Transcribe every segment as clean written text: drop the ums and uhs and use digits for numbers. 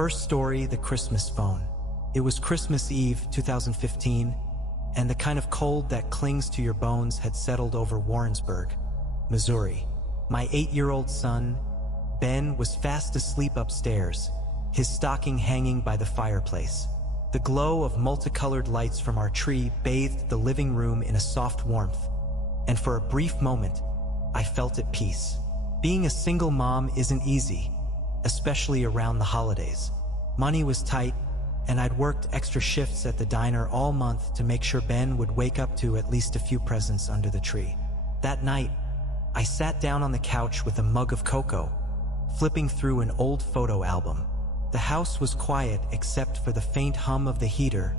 First story, the Christmas phone. It was Christmas Eve, 2015, and the kind of cold that clings to your bones had settled over Warrensburg, Missouri. My 8-year-old son, Ben, was fast asleep upstairs, his stocking hanging by the fireplace. The glow of multicolored lights from our tree bathed the living room in a soft warmth, and for a brief moment, I felt at peace. Being a single mom isn't easy, especially around the holidays. Money was tight, and I'd worked extra shifts at the diner all month to make sure Ben would wake up to at least a few presents under the tree. That night, I sat down on the couch with a mug of cocoa, flipping through an old photo album. The house was quiet except for the faint hum of the heater,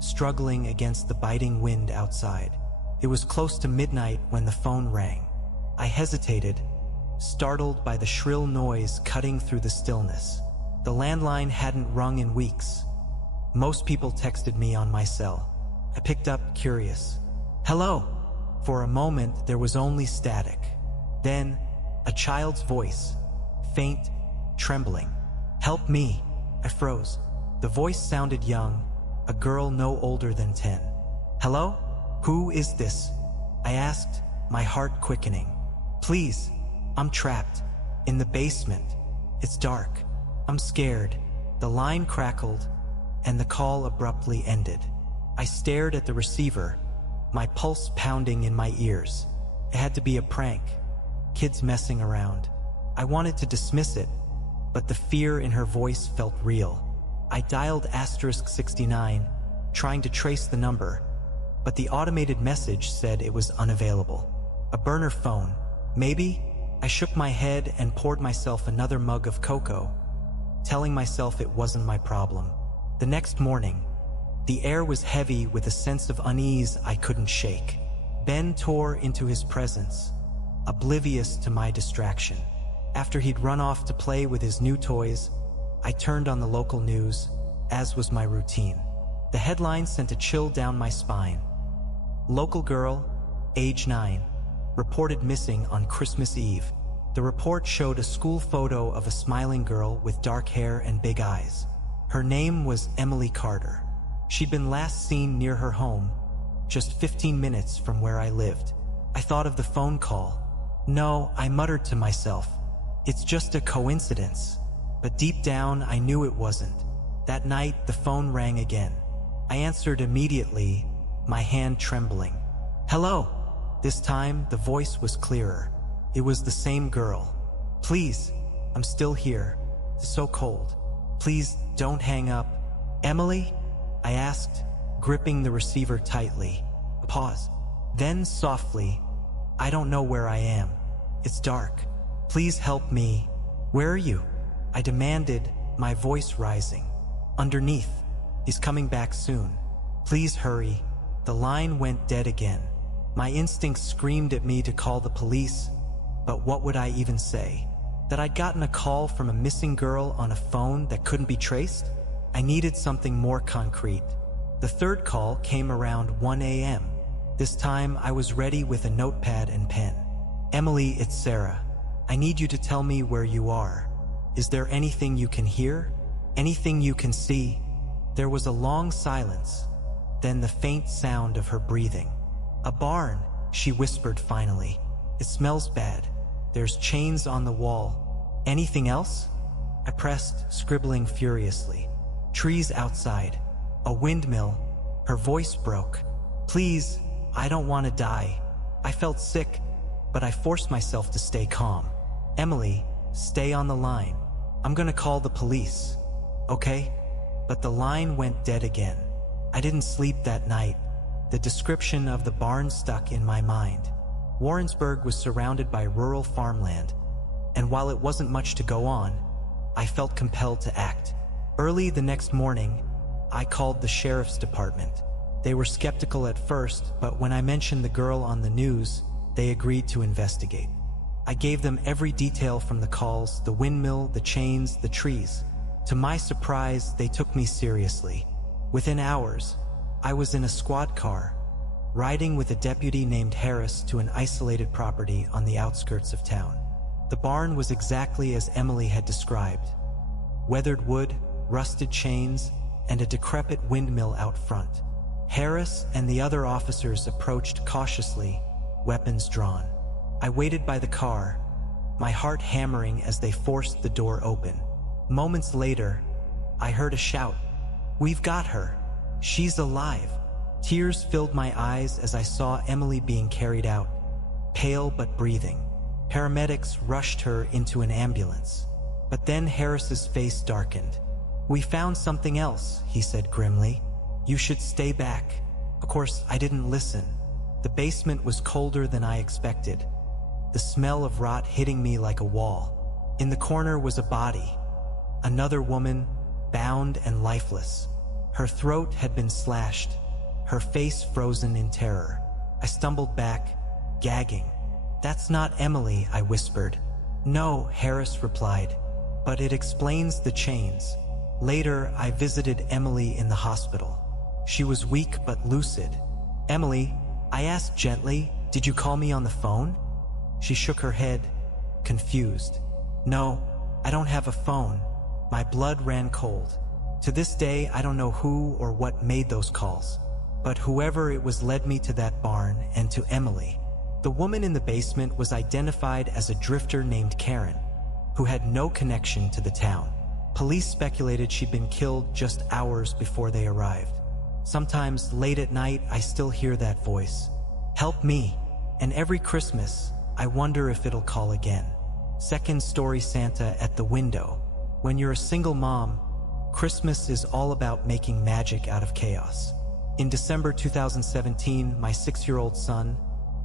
struggling against the biting wind outside. It was close to midnight when the phone rang. I hesitated, startled by the shrill noise cutting through the stillness. The landline hadn't rung in weeks. Most people texted me on my cell. I picked up, curious. "Hello." For a moment, there was only static. Then, a child's voice, faint, trembling. "Help me." I froze. The voice sounded young, a girl no older than 10. "Hello? Who is this?" I asked, my heart quickening. "Please, I'm trapped. In the basement. It's dark. I'm scared." The line crackled, and the call abruptly ended. I stared at the receiver, my pulse pounding in my ears. It had to be a prank. Kids messing around. I wanted to dismiss it, but the fear in her voice felt real. I dialed *69, trying to trace the number, but the automated message said it was unavailable. A burner phone. Maybe? I shook my head and poured myself another mug of cocoa, telling myself it wasn't my problem. The next morning, the air was heavy with a sense of unease I couldn't shake. Ben tore into his presence, oblivious to my distraction. After he'd run off to play with his new toys, I turned on the local news, as was my routine. The headline sent a chill down my spine. Local girl, age 9, reported missing on Christmas Eve. The report showed a school photo of a smiling girl with dark hair and big eyes. Her name was Emily Carter. She'd been last seen near her home, just 15 minutes from where I lived. I thought of the phone call. No, I muttered to myself. It's just a coincidence. But deep down, I knew it wasn't. That night, the phone rang again. I answered immediately, my hand trembling. "Hello." This time, the voice was clearer. It was the same girl. "Please, I'm still here. It's so cold. Please don't hang up." "Emily?" I asked, gripping the receiver tightly. A pause. Then softly, "I don't know where I am. It's dark. Please help me." "Where are you?" I demanded, my voice rising. "Underneath. He's coming back soon. Please hurry." The line went dead again. My instincts screamed at me to call the police, but what would I even say? That I'd gotten a call from a missing girl on a phone that couldn't be traced? I needed something more concrete. The third call came around 1 a.m. This time I was ready with a notepad and pen. "Emily, it's Sarah. I need you to tell me where you are. Is there anything you can hear? Anything you can see?" There was a long silence, then the faint sound of her breathing. "A barn," she whispered finally. "It smells bad. There's chains on the wall. Anything else?" I pressed, scribbling furiously. "Trees outside. A windmill." Her voice broke. "Please, I don't want to die." I felt sick, but I forced myself to stay calm. "Emily, stay on the line. I'm gonna call the police. Okay?" But the line went dead again. I didn't sleep that night. The description of the barn stuck in my mind. Warrensburg was surrounded by rural farmland, and while it wasn't much to go on, I felt compelled to act. Early the next morning, I called the sheriff's department. They were skeptical at first, but when I mentioned the girl on the news, they agreed to investigate. I gave them every detail from the calls, the windmill, the chains, the trees. To my surprise, they took me seriously. Within hours, I was in a squad car, riding with a deputy named Harris to an isolated property on the outskirts of town. The barn was exactly as Emily had described. Weathered wood, rusted chains, and a decrepit windmill out front. Harris and the other officers approached cautiously, weapons drawn. I waited by the car, my heart hammering as they forced the door open. Moments later, I heard a shout. "We've got her! She's alive!" Tears filled my eyes as I saw Emily being carried out, pale but breathing. Paramedics rushed her into an ambulance. But then Harris's face darkened. "We found something else," he said grimly. "You should stay back." Of course, I didn't listen. The basement was colder than I expected, the smell of rot hitting me like a wall. In the corner was a body, another woman, bound and lifeless. Her throat had been slashed, her face frozen in terror. I stumbled back, gagging. "That's not Emily," I whispered. "No," Harris replied, "but it explains the chains." Later, I visited Emily in the hospital. She was weak but lucid. "Emily," I asked gently, "did you call me on the phone?" She shook her head, confused. "No, I don't have a phone." My blood ran cold. To this day, I don't know who or what made those calls, but whoever it was led me to that barn and to Emily. The woman in the basement was identified as a drifter named Karen, who had no connection to the town. Police speculated she'd been killed just hours before they arrived. Sometimes, late at night, I still hear that voice. "Help me." And every Christmas, I wonder if it'll call again. Second story Santa at the window. When you're a single mom, Christmas is all about making magic out of chaos. In December 2017, my 6-year-old son,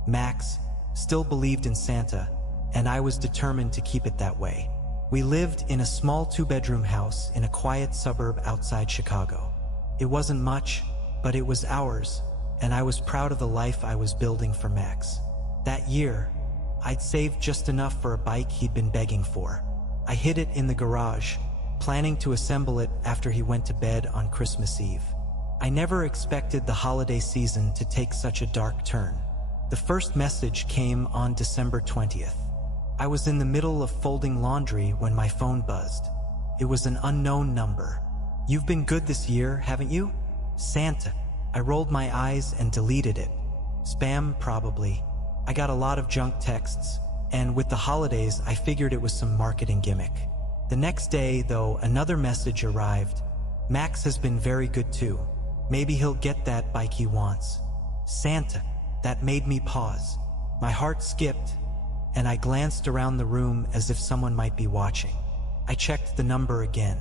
Max, still believed in Santa, and I was determined to keep it that way. We lived in a small 2-bedroom house in a quiet suburb outside Chicago. It wasn't much, but it was ours, and I was proud of the life I was building for Max. That year, I'd saved just enough for a bike he'd been begging for. I hid it in the garage, planning to assemble it after he went to bed on Christmas Eve. I never expected the holiday season to take such a dark turn. The first message came on December 20th. I was in the middle of folding laundry when my phone buzzed. It was an unknown number. "You've been good this year, haven't you? Santa." I rolled my eyes and deleted it. Spam, probably. I got a lot of junk texts, and with the holidays, I figured it was some marketing gimmick. The next day, though, another message arrived. "Max has been very good too. Maybe he'll get that bike he wants." Santa. That made me pause. My heart skipped, and I glanced around the room as if someone might be watching. I checked the number again.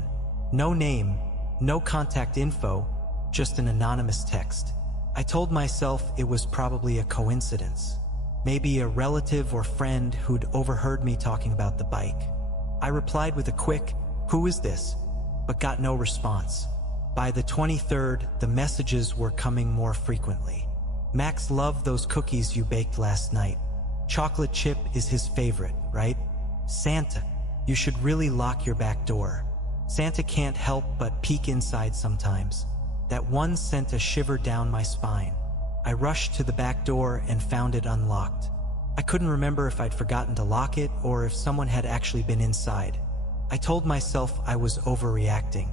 No name, no contact info, just an anonymous text. I told myself it was probably a coincidence. Maybe a relative or friend who'd overheard me talking about the bike. I replied with a quick, "Who is this?" but got no response. By the 23rd, the messages were coming more frequently. "Max loved those cookies you baked last night. Chocolate chip is his favorite, right? Santa, you should really lock your back door." Santa can't help but peek inside sometimes. That one sent a shiver down my spine. I rushed to the back door and found it unlocked. I couldn't remember if I'd forgotten to lock it or if someone had actually been inside. I told myself I was overreacting.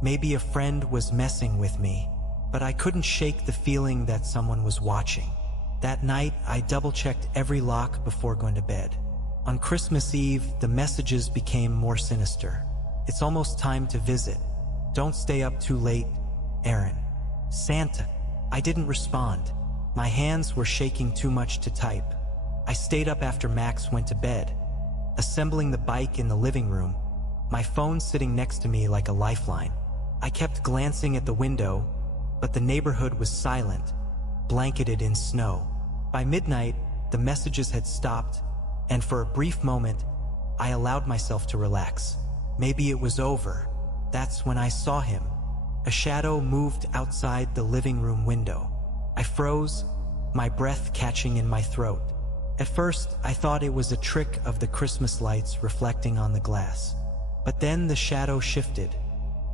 Maybe a friend was messing with me, but I couldn't shake the feeling that someone was watching. That night, I double-checked every lock before going to bed. On Christmas Eve, the messages became more sinister. "It's almost time to visit. Don't stay up too late, Aaron." Santa. I didn't respond. My hands were shaking too much to type. I stayed up after Max went to bed, assembling the bike in the living room, my phone sitting next to me like a lifeline. I kept glancing at the window, but the neighborhood was silent, blanketed in snow. By midnight, the messages had stopped, and for a brief moment, I allowed myself to relax. Maybe it was over. That's when I saw him. A shadow moved outside the living room window. I froze, my breath catching in my throat. At first, I thought it was a trick of the Christmas lights reflecting on the glass. But then the shadow shifted,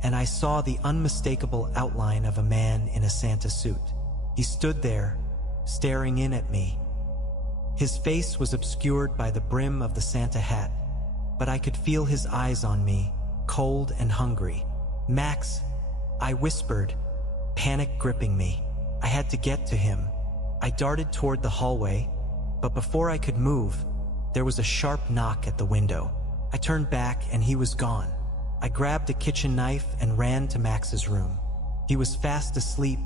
and I saw the unmistakable outline of a man in a Santa suit. He stood there, staring in at me. His face was obscured by the brim of the Santa hat, but I could feel his eyes on me, cold and hungry. "Max," I whispered, panic gripping me. I had to get to him. I darted toward the hallway, but before I could move, there was a sharp knock at the window. I turned back and he was gone. I grabbed a kitchen knife and ran to Max's room. He was fast asleep,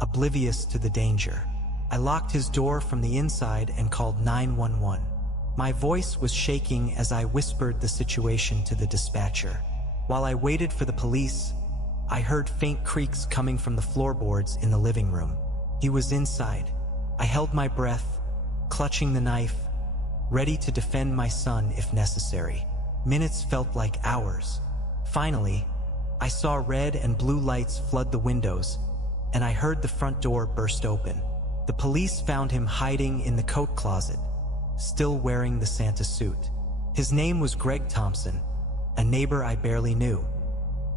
oblivious to the danger. I locked his door from the inside and called 911. My voice was shaking as I whispered the situation to the dispatcher. While I waited for the police, I heard faint creaks coming from the floorboards in the living room. He was inside. I held my breath, clutching the knife, ready to defend my son if necessary. Minutes felt like hours. Finally, I saw red and blue lights flood the windows, and I heard the front door burst open. The police found him hiding in the coat closet, still wearing the Santa suit. His name was Greg Thompson, a neighbor I barely knew.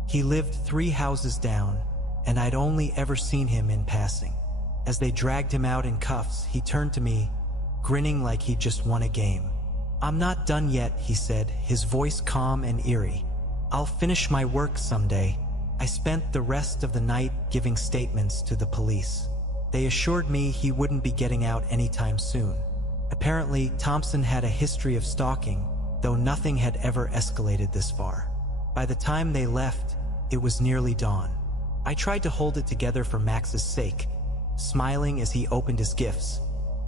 He lived 3 houses down, and I'd only ever seen him in passing. As they dragged him out in cuffs, he turned to me, grinning like he'd just won a game. "I'm not done yet," he said, his voice calm and eerie. "I'll finish my work someday." I spent the rest of the night giving statements to the police. They assured me he wouldn't be getting out anytime soon. Apparently, Thompson had a history of stalking, though nothing had ever escalated this far. By the time they left, it was nearly dawn. I tried to hold it together for Max's sake, smiling as he opened his gifts,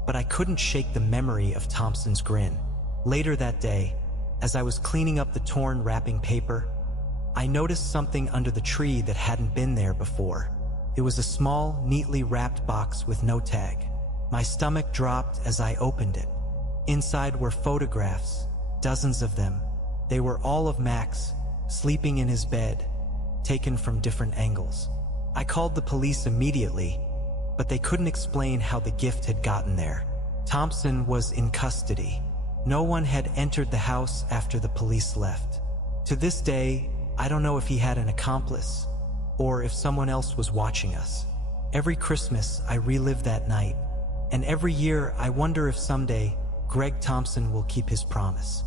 but I couldn't shake the memory of Thompson's grin. Later that day, as I was cleaning up the torn wrapping paper, I noticed something under the tree that hadn't been there before. It was a small, neatly wrapped box with no tag. My stomach dropped as I opened it. Inside were photographs, dozens of them. They were all of Max, sleeping in his bed, taken from different angles. I called the police immediately, but they couldn't explain how the gift had gotten there. Thompson was in custody. No one had entered the house after the police left. To this day, I don't know if he had an accomplice, or if someone else was watching us. Every Christmas, I relive that night, and every year I wonder if someday Greg Thompson will keep his promise.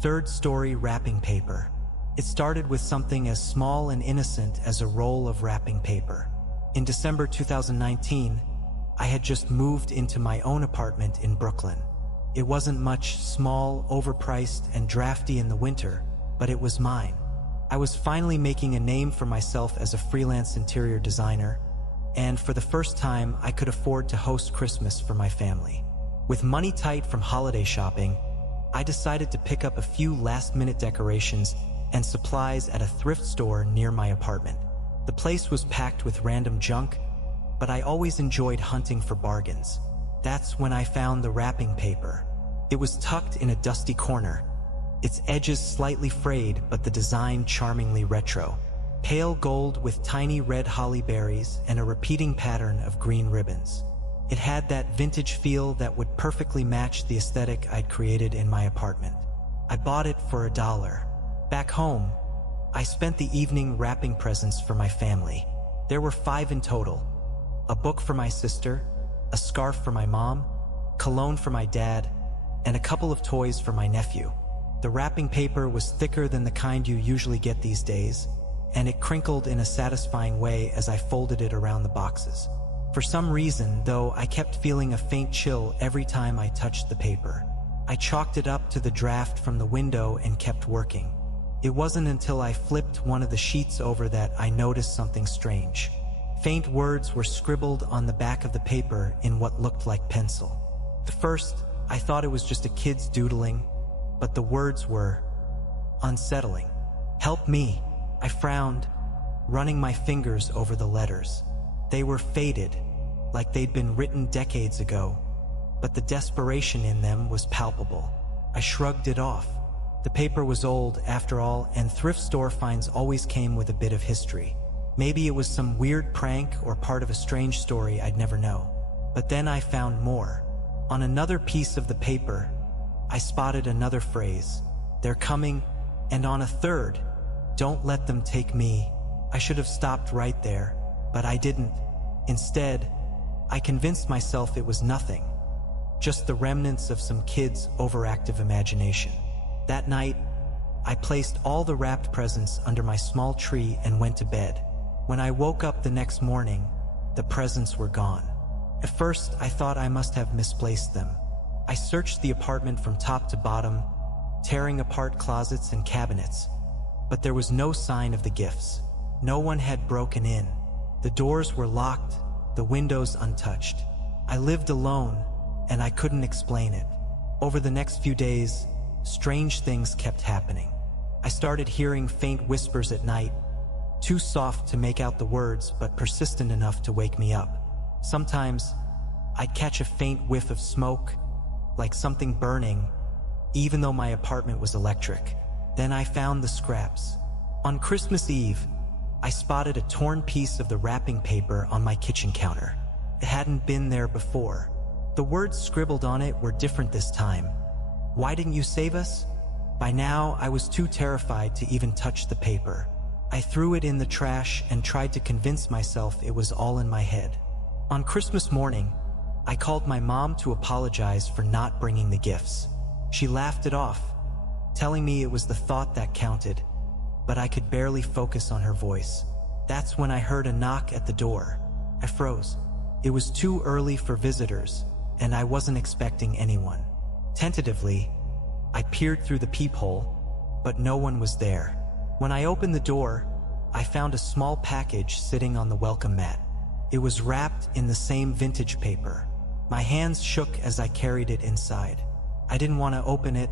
Third story wrapping paper. It started with something as small and innocent as a roll of wrapping paper. In December 2019, I had just moved into my own apartment in Brooklyn. It wasn't much, small, overpriced, and drafty in the winter, but it was mine. I was finally making a name for myself as a freelance interior designer, and for the first time, I could afford to host Christmas for my family. With money tight from holiday shopping, I decided to pick up a few last-minute decorations and supplies at a thrift store near my apartment. The place was packed with random junk, but I always enjoyed hunting for bargains. That's when I found the wrapping paper. It was tucked in a dusty corner, its edges slightly frayed but the design charmingly retro. Pale gold with tiny red holly berries and a repeating pattern of green ribbons. It had that vintage feel that would perfectly match the aesthetic I'd created in my apartment. I bought it for $1. Back home, I spent the evening wrapping presents for my family. There were 5 in total. A book for my sister, a scarf for my mom, cologne for my dad, and a couple of toys for my nephew. The wrapping paper was thicker than the kind you usually get these days, and it crinkled in a satisfying way as I folded it around the boxes. For some reason, though, I kept feeling a faint chill every time I touched the paper. I chalked it up to the draft from the window and kept working. It wasn't until I flipped one of the sheets over that I noticed something strange. Faint words were scribbled on the back of the paper in what looked like pencil. At first, I thought it was just a kid's doodling, but the words were unsettling. "Help me," I frowned, running my fingers over the letters. They were faded, like they'd been written decades ago, but the desperation in them was palpable. I shrugged it off. The paper was old, after all, and thrift store finds always came with a bit of history. Maybe it was some weird prank or part of a strange story I'd never know. But then I found more. On another piece of the paper, I spotted another phrase, "They're coming," and on a third, "Don't let them take me." I should have stopped right there, but I didn't. Instead, I convinced myself it was nothing, just the remnants of some kid's overactive imagination. That night, I placed all the wrapped presents under my small tree and went to bed. When I woke up the next morning, the presents were gone. At first, I thought I must have misplaced them. I searched the apartment from top to bottom, tearing apart closets and cabinets, but there was no sign of the gifts. No one had broken in. The doors were locked, the windows untouched. I lived alone, and I couldn't explain it. Over the next few days, strange things kept happening. I started hearing faint whispers at night, too soft to make out the words, but persistent enough to wake me up. Sometimes, I'd catch a faint whiff of smoke, like something burning, even though my apartment was electric. Then I found the scraps. On Christmas Eve, I spotted a torn piece of the wrapping paper on my kitchen counter. It hadn't been there before. The words scribbled on it were different this time. "Why didn't you save us?" By now, I was too terrified to even touch the paper. I threw it in the trash and tried to convince myself it was all in my head. On Christmas morning, I called my mom to apologize for not bringing the gifts. She laughed it off, telling me it was the thought that counted, but I could barely focus on her voice. That's when I heard a knock at the door. I froze. It was too early for visitors, and I wasn't expecting anyone. Tentatively, I peered through the peephole, but no one was there. When I opened the door, I found a small package sitting on the welcome mat. It was wrapped in the same vintage paper. My hands shook as I carried it inside. I didn't want to open it,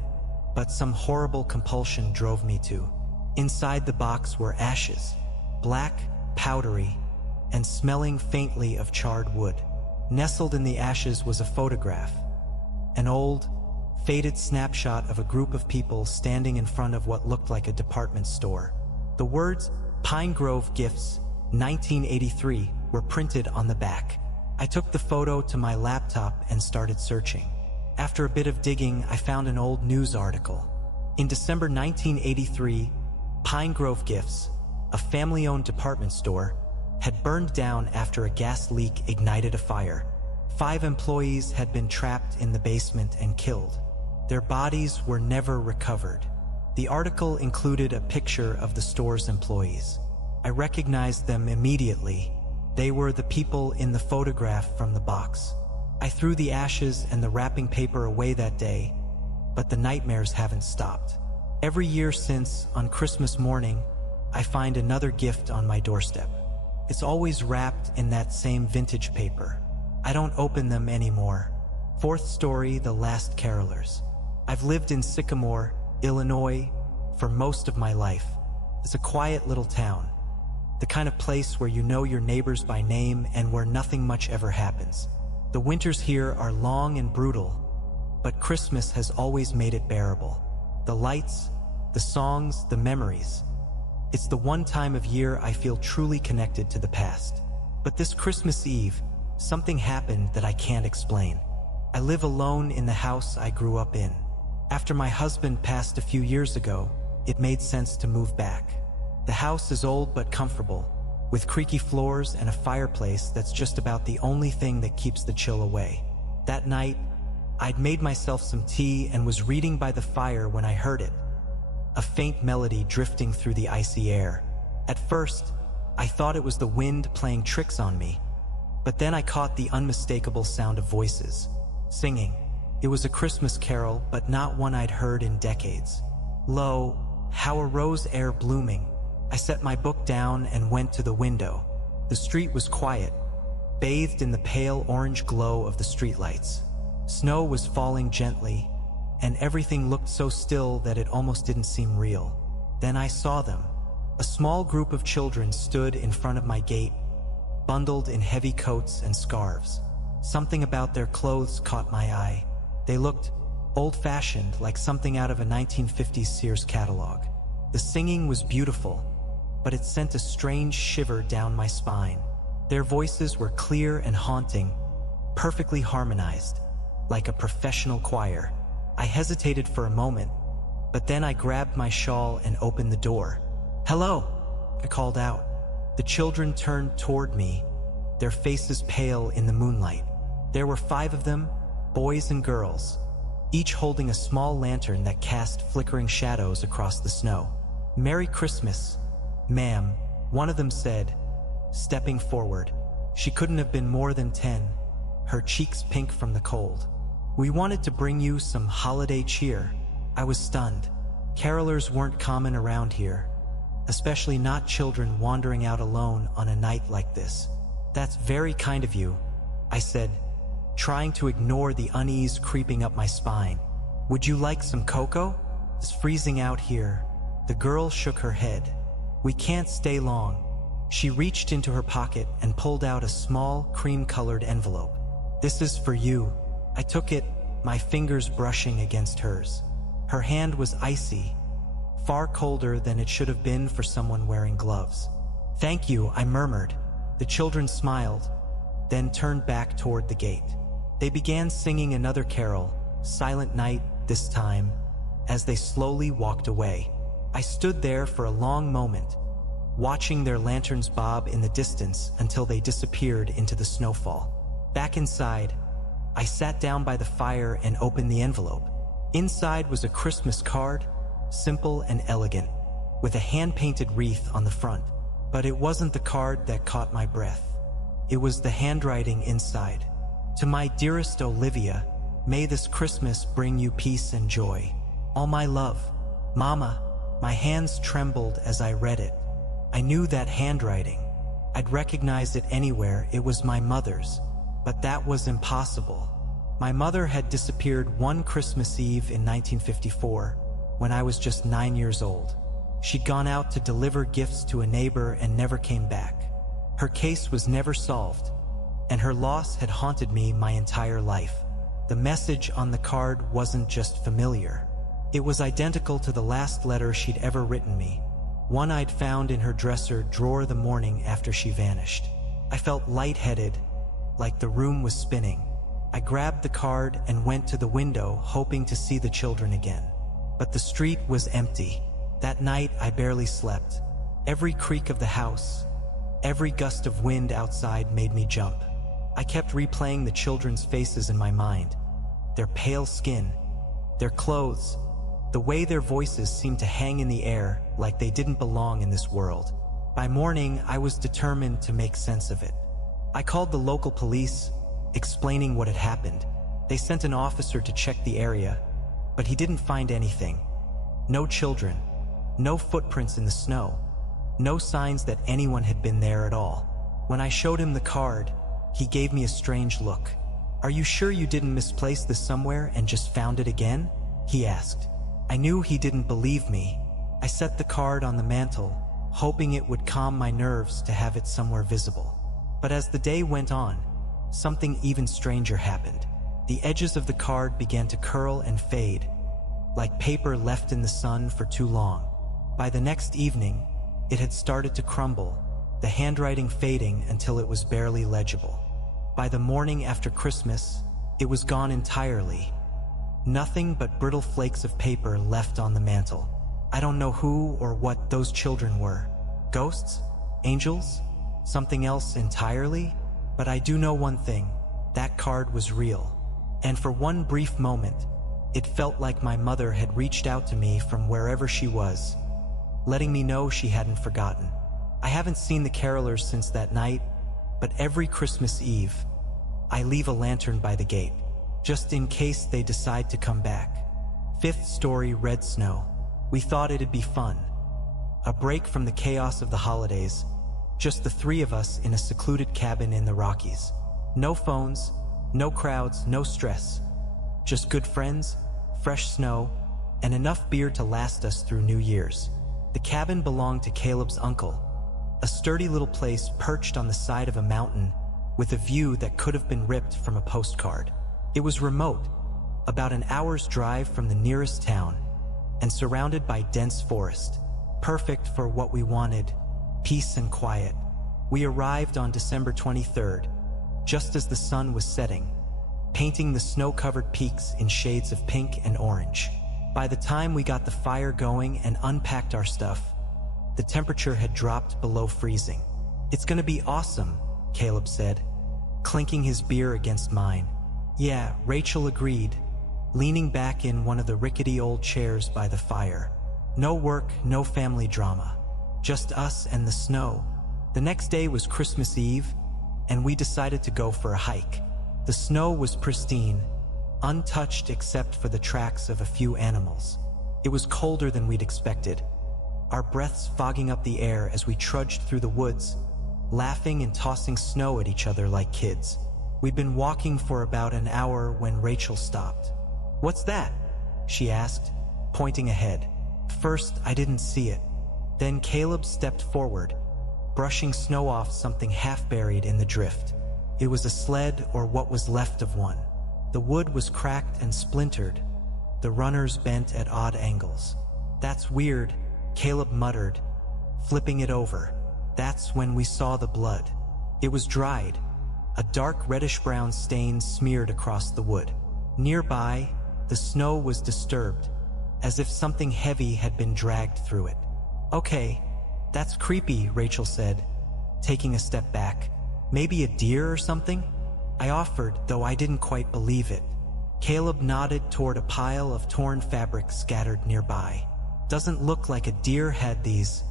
but some horrible compulsion drove me to. Inside the box were ashes, black, powdery, and smelling faintly of charred wood. Nestled in the ashes was a photograph, an old, faded snapshot of a group of people standing in front of what looked like a department store. The words, "Pine Grove Gifts, 1983, were printed on the back. I took the photo to my laptop and started searching. After a bit of digging, I found an old news article. In December 1983, Pine Grove Gifts, a family-owned department store, had burned down after a gas leak ignited a fire. 5 employees had been trapped in the basement and killed. Their bodies were never recovered. The article included a picture of the store's employees. I recognized them immediately. They were the people in the photograph from the box. I threw the ashes and the wrapping paper away that day, but the nightmares haven't stopped. Every year since, on Christmas morning, I find another gift on my doorstep. It's always wrapped in that same vintage paper. I don't open them anymore. 4th story, The Last Carolers. I've lived in Sycamore, Illinois, for most of my life. It's a quiet little town, the kind of place where you know your neighbors by name and where nothing much ever happens. The winters here are long and brutal, but Christmas has always made it bearable. The lights, the songs, the memories. It's the one time of year I feel truly connected to the past. But this Christmas Eve, something happened that I can't explain. I live alone in the house I grew up in. After my husband passed a few years ago, it made sense to move back. The house is old but comfortable, with creaky floors and a fireplace that's just about the only thing that keeps the chill away. That night, I'd made myself some tea and was reading by the fire when I heard it, a faint melody drifting through the icy air. At first, I thought it was the wind playing tricks on me, but then I caught the unmistakable sound of voices, singing. It was a Christmas carol, but not one I'd heard in decades. Lo, how a rose air blooming. I set my book down and went to the window. The street was quiet, bathed in the pale orange glow of the streetlights. Snow was falling gently, and everything looked so still that it almost didn't seem real. Then I saw them. A small group of children stood in front of my gate, bundled in heavy coats and scarves. Something about their clothes caught my eye. They looked old-fashioned, like something out of a 1950s Sears catalog. The singing was beautiful, but it sent a strange shiver down my spine. Their voices were clear and haunting, perfectly harmonized, like a professional choir. I hesitated for a moment, but then I grabbed my shawl and opened the door. "Hello," I called out. The children turned toward me, their faces pale in the moonlight. There were 5 of them, boys and girls. each holding a small lantern that cast flickering shadows across the snow. "Merry Christmas, ma'am," one of them said, stepping forward. She couldn't have been more than 10, her cheeks pink from the cold. "We wanted to bring you some holiday cheer." I was stunned. Carolers weren't common around here, especially not children wandering out alone on a night like this. "That's very kind of you," I said, trying to ignore the unease creeping up my spine. "Would you like some cocoa? It's freezing out here." The girl shook her head. "We can't stay long." She reached into her pocket and pulled out a small, cream-colored envelope. "This is for you." I took it, my fingers brushing against hers. Her hand was icy, far colder than it should have been for someone wearing gloves. "Thank you," I murmured. The children smiled, then turned back toward the gate. They began singing another carol, Silent Night this time, as they slowly walked away. I stood there for a long moment, watching their lanterns bob in the distance until they disappeared into the snowfall. Back inside, I sat down by the fire and opened the envelope. Inside was a Christmas card, simple and elegant, with a hand-painted wreath on the front. But it wasn't the card that caught my breath. It was the handwriting inside. "To my dearest Olivia, may this Christmas bring you peace and joy. All my love, Mama." My hands trembled as I read it. I knew that handwriting. I'd recognize it anywhere. It was my mother's. But that was impossible. My mother had disappeared one Christmas Eve in 1954, when I was just 9 years old. She'd gone out to deliver gifts to a neighbor and never came back. Her case was never solved, and her loss had haunted me my entire life. The message on the card wasn't just familiar. It was identical to the last letter she'd ever written me, one I'd found in her dresser drawer the morning after she vanished. I felt lightheaded, like the room was spinning. I grabbed the card and went to the window, hoping to see the children again. But the street was empty. That night, I barely slept. Every creak of the house, every gust of wind outside made me jump. I kept replaying the children's faces in my mind. Their pale skin, their clothes, the way their voices seemed to hang in the air like they didn't belong in this world. By morning, I was determined to make sense of it. I called the local police, explaining what had happened. They sent an officer to check the area, but he didn't find anything. No children, no footprints in the snow, no signs that anyone had been there at all. When I showed him the card, he gave me a strange look. "Are you sure you didn't misplace this somewhere and just found it again?" he asked. I knew he didn't believe me. I set the card on the mantle, hoping it would calm my nerves to have it somewhere visible. But as the day went on, something even stranger happened. The edges of the card began to curl and fade, like paper left in the sun for too long. By the next evening, it had started to crumble, the handwriting fading until it was barely legible. By the morning after Christmas, it was gone entirely. Nothing but brittle flakes of paper left on the mantle. I don't know who or what those children were. Ghosts? Angels? Something else entirely? But I do know one thing. That card was real. And for one brief moment, it felt like my mother had reached out to me from wherever she was, letting me know she hadn't forgotten. I haven't seen the carolers since that night, but every Christmas Eve, I leave a lantern by the gate, just in case they decide to come back. Fifth story, red snow. We thought it'd be fun. A break from the chaos of the holidays, just the three of us in a secluded cabin in the Rockies. No phones, no crowds, no stress. Just good friends, fresh snow, and enough beer to last us through New Year's. The cabin belonged to Caleb's uncle, a sturdy little place perched on the side of a mountain with a view that could have been ripped from a postcard. It was remote, about an hour's drive from the nearest town, and surrounded by dense forest, perfect for what we wanted, peace and quiet. We arrived on December 23rd, just as the sun was setting, painting the snow-covered peaks in shades of pink and orange. By the time we got the fire going and unpacked our stuff, the temperature had dropped below freezing. "It's gonna be awesome," Caleb said, clinking his beer against mine. "Yeah," Rachel agreed, leaning back in one of the rickety old chairs by the fire. No work, no family drama. Just us and the snow. The next day was Christmas Eve, and we decided to go for a hike. The snow was pristine, untouched except for the tracks of a few animals. It was colder than we'd expected, our breaths fogging up the air as we trudged through the woods, laughing and tossing snow at each other like kids. We'd been walking for about an hour when Rachel stopped. "What's that?" she asked, pointing ahead. First, I didn't see it. Then Caleb stepped forward, brushing snow off something half buried in the drift. It was a sled, or what was left of one. The wood was cracked and splintered, the runners bent at odd angles. "That's weird," Caleb muttered, flipping it over. That's when we saw the blood. It was dried, a dark reddish-brown stain smeared across the wood. Nearby, the snow was disturbed, as if something heavy had been dragged through it. "Okay, that's creepy," Rachel said, taking a step back. "Maybe a deer or something?" I offered, though I didn't quite believe it. Caleb nodded toward a pile of torn fabric scattered nearby. "Doesn't look like a deer had these."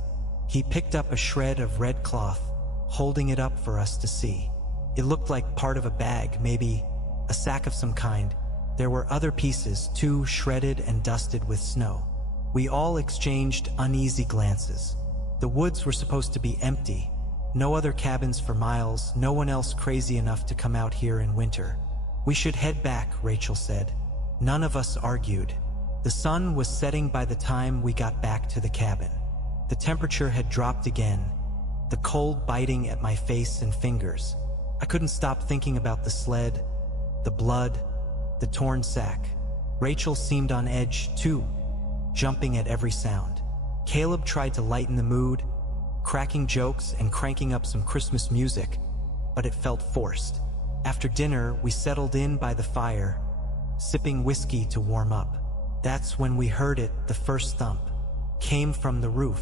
He picked up a shred of red cloth, holding it up for us to see. It looked like part of a bag, maybe a sack of some kind. There were other pieces, too, shredded and dusted with snow. We all exchanged uneasy glances. The woods were supposed to be empty. No other cabins for miles, no one else crazy enough to come out here in winter. "We should head back," Rachel said. None of us argued. The sun was setting by the time we got back to the cabin. The temperature had dropped again, the cold biting at my face and fingers. I couldn't stop thinking about the sled, the blood, the torn sack. Rachel seemed on edge, too, jumping at every sound. Caleb tried to lighten the mood, cracking jokes and cranking up some Christmas music, but it felt forced. After dinner, we settled in by the fire, sipping whiskey to warm up. That's when we heard it, the first thump. Came from the roof.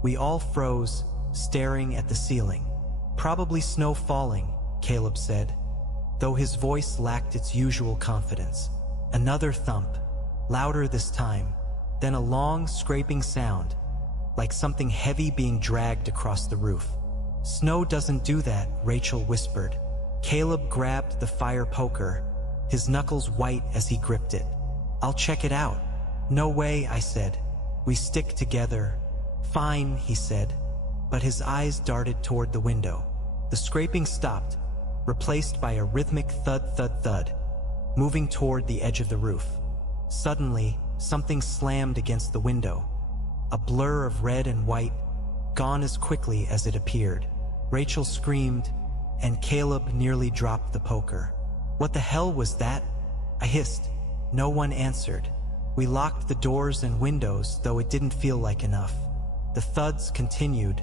We all froze, staring at the ceiling. "Probably snow falling," Caleb said, though his voice lacked its usual confidence. Another thump, louder this time, then a long scraping sound, like something heavy being dragged across the roof. "Snow doesn't do that," Rachel whispered. Caleb grabbed the fire poker, his knuckles white as he gripped it. "I'll check it out." "No way," I said. "We stick together." "Fine," he said, but his eyes darted toward the window. The scraping stopped, replaced by a rhythmic thud-thud-thud, moving toward the edge of the roof. Suddenly, something slammed against the window, a blur of red and white, gone as quickly as it appeared. Rachel screamed, and Caleb nearly dropped the poker. "What the hell was that?" I hissed. No one answered. We locked the doors and windows, though it didn't feel like enough. The thuds continued,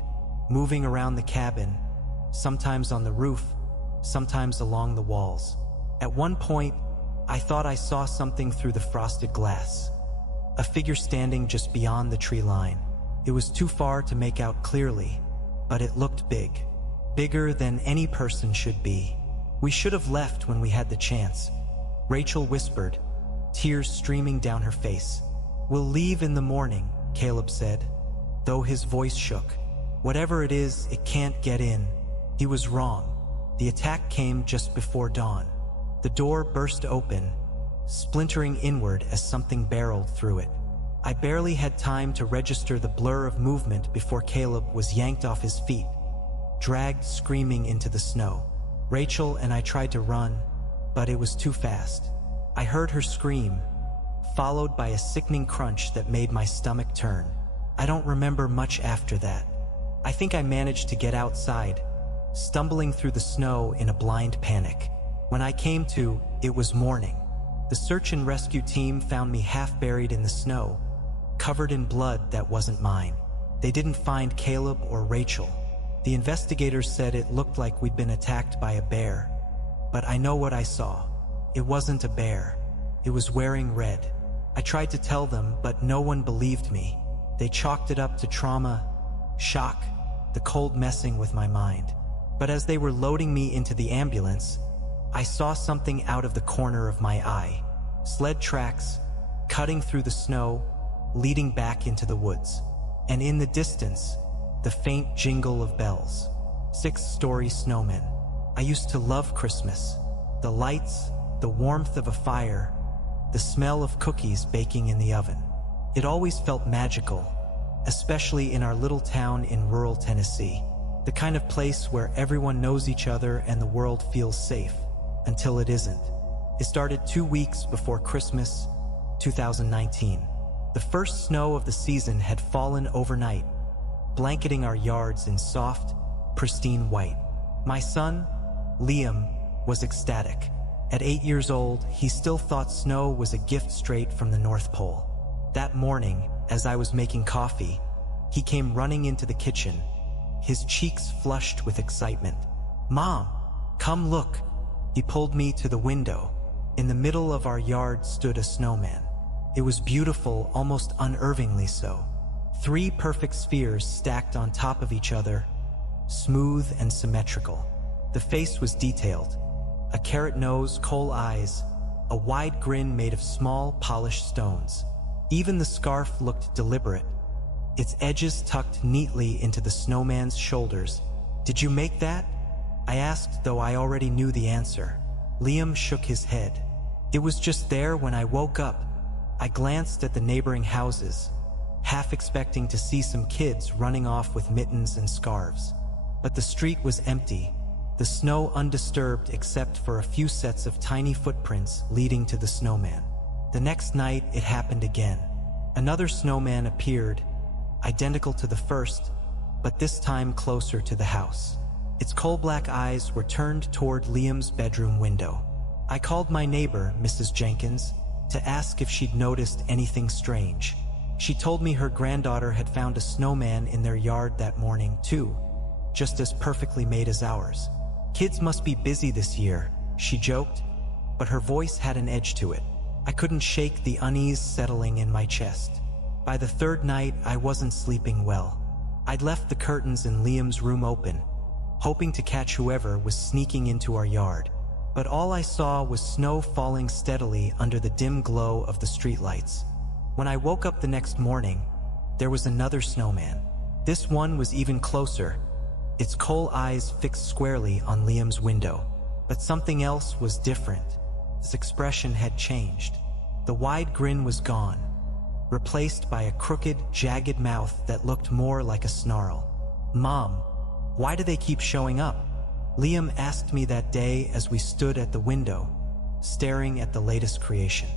moving around the cabin, sometimes on the roof, sometimes along the walls. At one point, I thought I saw something through the frosted glass. A figure standing just beyond the tree line. It was too far to make out clearly, but it looked big. Bigger than any person should be. "We should have left when we had the chance," Rachel whispered, tears streaming down her face. "We'll leave in the morning," Caleb said, though his voice shook. "Whatever it is, it can't get in." He was wrong. The attack came just before dawn. The door burst open, splintering inward as something barreled through it. I barely had time to register the blur of movement before Caleb was yanked off his feet, dragged screaming into the snow. Rachel and I tried to run, but it was too fast. I heard her scream, followed by a sickening crunch that made my stomach turn. I don't remember much after that. I think I managed to get outside, stumbling through the snow in a blind panic. When I came to, it was morning. The search and rescue team found me half buried in the snow, covered in blood that wasn't mine. They didn't find Caleb or Rachel. The investigators said it looked like we'd been attacked by a bear. But I know what I saw. It wasn't a bear. It was wearing red. I tried to tell them, but no one believed me. They chalked it up to trauma, shock, the cold messing with my mind. But as they were loading me into the ambulance, I saw something out of the corner of my eye. sled tracks, cutting through the snow, leading back into the woods. And in the distance, the faint jingle of bells. 6-story snowmen. I used to love Christmas. The lights, the warmth of a fire, the smell of cookies baking in the oven. It always felt magical, especially in our little town in rural Tennessee. The kind of place where everyone knows each other and the world feels safe, until it isn't. It started 2 weeks before Christmas, 2019. The first snow of the season had fallen overnight, blanketing our yards in soft, pristine white. My son, Liam, was ecstatic. At 8 years old, he still thought snow was a gift straight from the North Pole. That morning, as I was making coffee, he came running into the kitchen, his cheeks flushed with excitement. "Mom, come look." He pulled me to the window. In the middle of our yard stood a snowman. It was beautiful, almost unnervingly so. 3 perfect spheres stacked on top of each other, smooth and symmetrical. The face was detailed. A carrot nose, coal eyes, a wide grin made of small, polished stones. Even the scarf looked deliberate, its edges tucked neatly into the snowman's shoulders. "Did you make that?" I asked, though I already knew the answer. Liam shook his head. "It was just there when I woke up." I glanced at the neighboring houses, half expecting to see some kids running off with mittens and scarves. But the street was empty, the snow undisturbed except for a few sets of tiny footprints leading to the snowman. The next night, it happened again. Another snowman appeared, identical to the first, but this time closer to the house. Its coal-black eyes were turned toward Liam's bedroom window. I called my neighbor, Mrs. Jenkins, to ask if she'd noticed anything strange. She told me her granddaughter had found a snowman in their yard that morning, too, just as perfectly made as ours. "Kids must be busy this year," she joked, but her voice had an edge to it. I couldn't shake the unease settling in my chest. By the third night, I wasn't sleeping well. I'd left the curtains in Liam's room open, hoping to catch whoever was sneaking into our yard. But all I saw was snow falling steadily under the dim glow of the streetlights. When I woke up the next morning, there was another snowman. This one was even closer, its coal eyes fixed squarely on Liam's window. But something else was different. His expression had changed. The wide grin was gone, replaced by a crooked, jagged mouth that looked more like a snarl. "Mom, why do they keep showing up?" Liam asked me that day as we stood at the window, staring at the latest creation.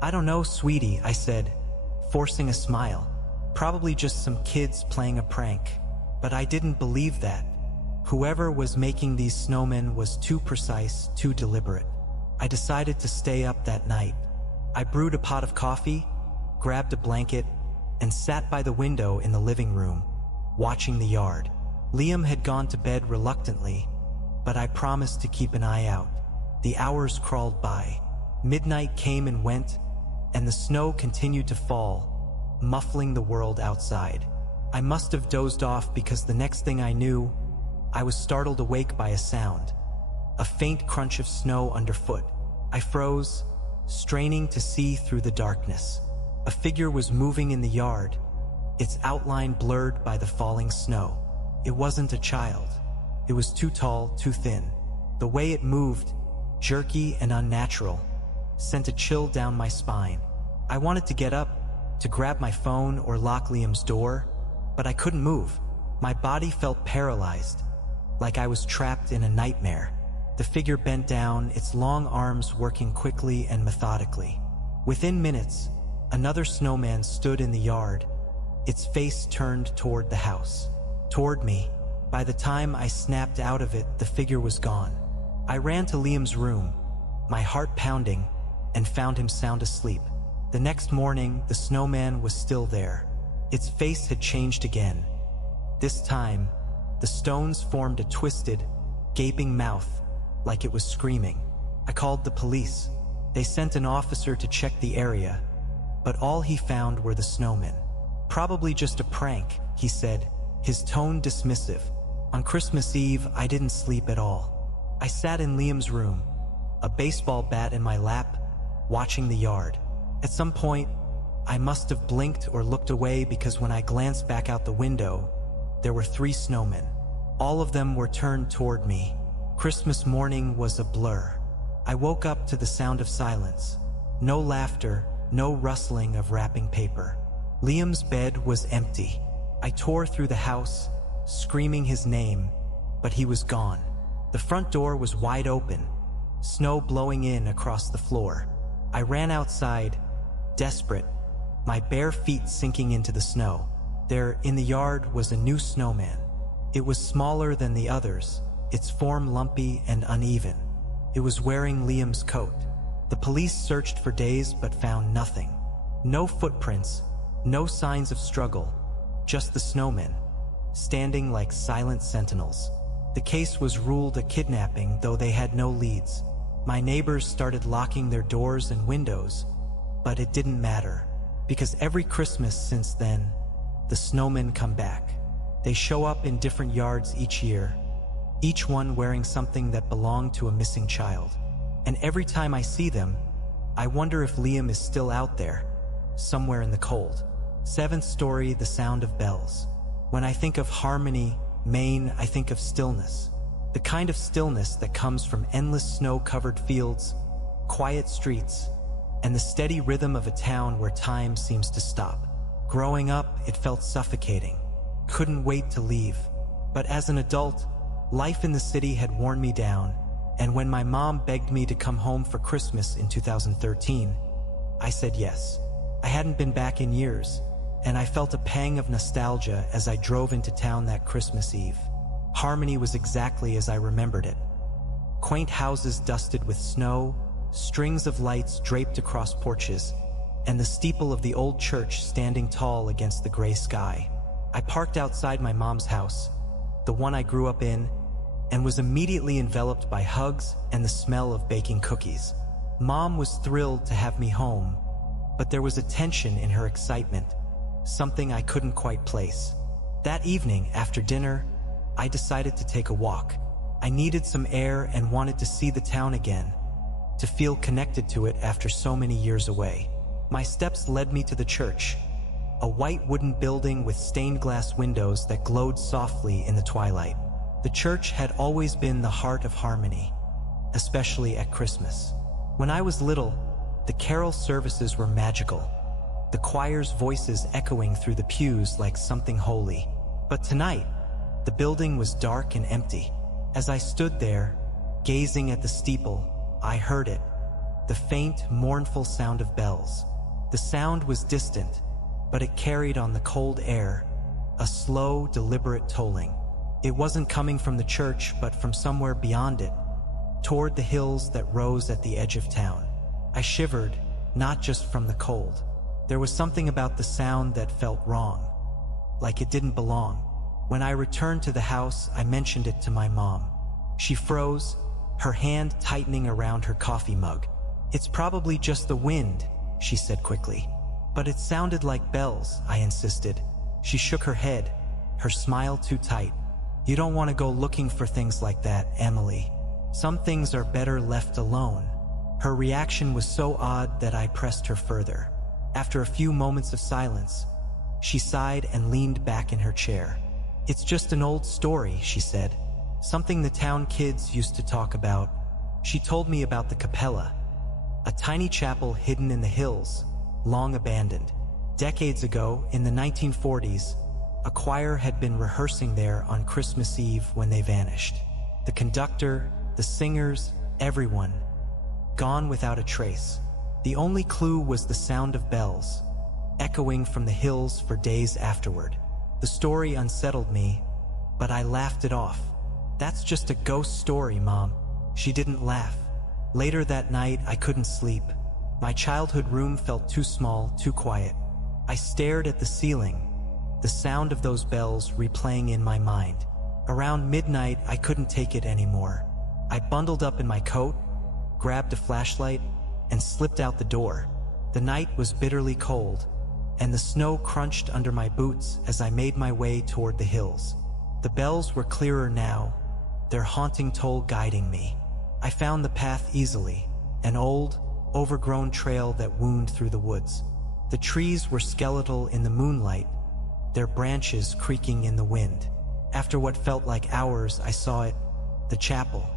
"I don't know, sweetie," I said, forcing a smile. "Probably just some kids playing a prank." But I didn't believe that. Whoever was making these snowmen was too precise, too deliberate. I decided to stay up that night. I brewed a pot of coffee, grabbed a blanket, and sat by the window in the living room, watching the yard. Liam had gone to bed reluctantly, but I promised to keep an eye out. The hours crawled by. Midnight came and went, and the snow continued to fall, muffling the world outside. I must have dozed off because the next thing I knew, I was startled awake by a sound. A faint crunch of snow underfoot. I froze, straining to see through the darkness. A figure was moving in the yard, its outline blurred by the falling snow. It wasn't a child. It was too tall, too thin. The way it moved, jerky and unnatural, sent a chill down my spine. I wanted to get up, to grab my phone or lock Liam's door, but I couldn't move. My body felt paralyzed, like I was trapped in a nightmare. The figure bent down, its long arms working quickly and methodically. Within minutes, another snowman stood in the yard, its face turned toward the house, toward me. By the time I snapped out of it, the figure was gone. I ran to Liam's room, my heart pounding, and found him sound asleep. The next morning, the snowman was still there. Its face had changed again. This time, the stones formed a twisted, gaping mouth, like it was screaming. I called the police. They sent an officer to check the area, but all he found were the snowmen. "Probably just a prank," he said, his tone dismissive. On Christmas Eve, I didn't sleep at all. I sat in Liam's room, a baseball bat in my lap, watching the yard. At some point, I must have blinked or looked away because when I glanced back out the window, there were 3 snowmen. All of them were turned toward me. Christmas morning was a blur. I woke up to the sound of silence. No laughter, no rustling of wrapping paper. Liam's bed was empty. I tore through the house, screaming his name, but he was gone. The front door was wide open, snow blowing in across the floor. I ran outside, desperate, my bare feet sinking into the snow. There, in the yard, was a new snowman. It was smaller than the others, its form lumpy and uneven. It was wearing Liam's coat. The police searched for days but found nothing. No footprints, no signs of struggle, just the snowmen, standing like silent sentinels. The case was ruled a kidnapping, though they had no leads. My neighbors started locking their doors and windows, but it didn't matter, because every Christmas since then, the snowmen come back. They show up in different yards each year, each one wearing something that belonged to a missing child. And every time I see them, I wonder if Liam is still out there, somewhere in the cold. 7th story, the sound of bells. When I think of Harmony, Maine, I think of stillness. The kind of stillness that comes from endless snow-covered fields, quiet streets, and the steady rhythm of a town where time seems to stop. Growing up, it felt suffocating. Couldn't wait to leave. But as an adult, life in the city had worn me down, and when my mom begged me to come home for Christmas in 2013, I said yes. I hadn't been back in years, and I felt a pang of nostalgia as I drove into town that Christmas Eve. Harmony was exactly as I remembered it. Quaint houses dusted with snow, strings of lights draped across porches, and the steeple of the old church standing tall against the gray sky. I parked outside my mom's house, the one I grew up in, and was immediately enveloped by hugs and the smell of baking cookies. Mom was thrilled to have me home, but there was a tension in her excitement, something I couldn't quite place. That evening, after dinner, I decided to take a walk. I needed some air and wanted to see the town again, to feel connected to it after so many years away. My steps led me to the church, a white wooden building with stained glass windows that glowed softly in the twilight. The church had always been the heart of Harmony, especially at Christmas. When I was little, the carol services were magical, the choir's voices echoing through the pews like something holy. But tonight, the building was dark and empty. As I stood there, gazing at the steeple, I heard it, the faint, mournful sound of bells. The sound was distant, but it carried on the cold air, a slow, deliberate tolling. It wasn't coming from the church, but from somewhere beyond it, toward the hills that rose at the edge of town. I shivered, not just from the cold. There was something about the sound that felt wrong, like it didn't belong. When I returned to the house, I mentioned it to my mom. She froze, her hand tightening around her coffee mug. "It's probably just the wind," she said quickly. "But it sounded like bells," I insisted. She shook her head, her smile too tight. "You don't want to go looking for things like that, Emily. Some things are better left alone." Her reaction was so odd that I pressed her further. After a few moments of silence, she sighed and leaned back in her chair. "It's just an old story," she said. "Something the town kids used to talk about." She told me about the Capella, a tiny chapel hidden in the hills, long abandoned. Decades ago, in the 1940s, a choir had been rehearsing there on Christmas Eve when they vanished. The conductor, the singers, everyone, gone without a trace. The only clue was the sound of bells, echoing from the hills for days afterward. The story unsettled me, but I laughed it off. "That's just a ghost story, Mom." She didn't laugh. Later that night, I couldn't sleep. My childhood room felt too small, too quiet. I stared at the ceiling, the sound of those bells replaying in my mind. Around midnight, I couldn't take it anymore. I bundled up in my coat, grabbed a flashlight, and slipped out the door. The night was bitterly cold, and the snow crunched under my boots as I made my way toward the hills. The bells were clearer now, their haunting toll guiding me. I found the path easily, an old, overgrown trail that wound through the woods. The trees were skeletal in the moonlight, their branches creaking in the wind. After what felt like hours, I saw it, the chapel.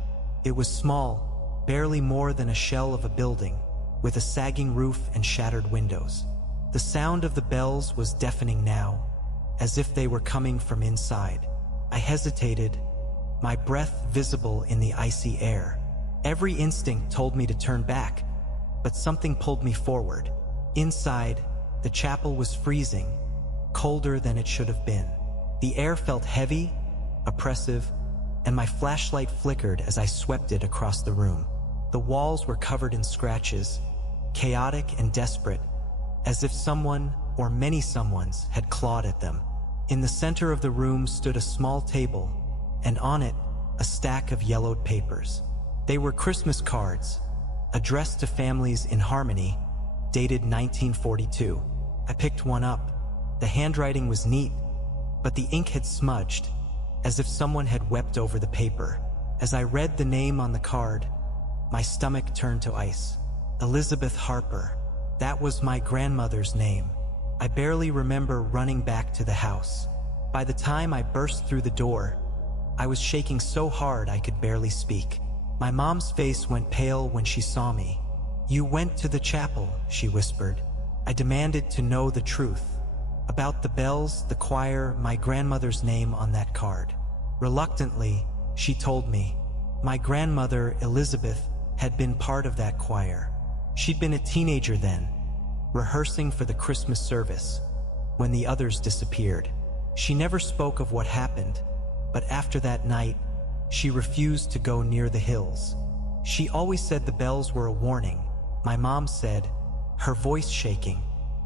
It was small, barely more than a shell of a building, with a sagging roof and shattered windows. The sound of the bells was deafening now, as if they were coming from inside. I hesitated, my breath visible in the icy air. Every instinct told me to turn back, but something pulled me forward. Inside, the chapel was freezing, colder than it should have been. The air felt heavy, oppressive, and my flashlight flickered as I swept it across the room. The walls were covered in scratches, chaotic and desperate, as if someone, or many someones, had clawed at them. In the center of the room stood a small table, and on it, a stack of yellowed papers. They were Christmas cards, addressed to families in Harmony, dated 1942. I picked one up. The handwriting was neat, but the ink had smudged, as if someone had wept over the paper. As I read the name on the card, my stomach turned to ice. Elizabeth Harper. That was my grandmother's name. I barely remember running back to the house. By the time I burst through the door, I was shaking so hard I could barely speak. My mom's face went pale when she saw me. "You went to the chapel," she whispered. I demanded to know the truth. About the bells, the choir, my grandmother's name on that card. Reluctantly, she told me. My grandmother, Elizabeth, had been part of that choir. She'd been a teenager then, rehearsing for the Christmas service, when the others disappeared. She never spoke of what happened, but after that night, she refused to go near the hills. She always said the bells were a warning, my mom said, her voice shaking.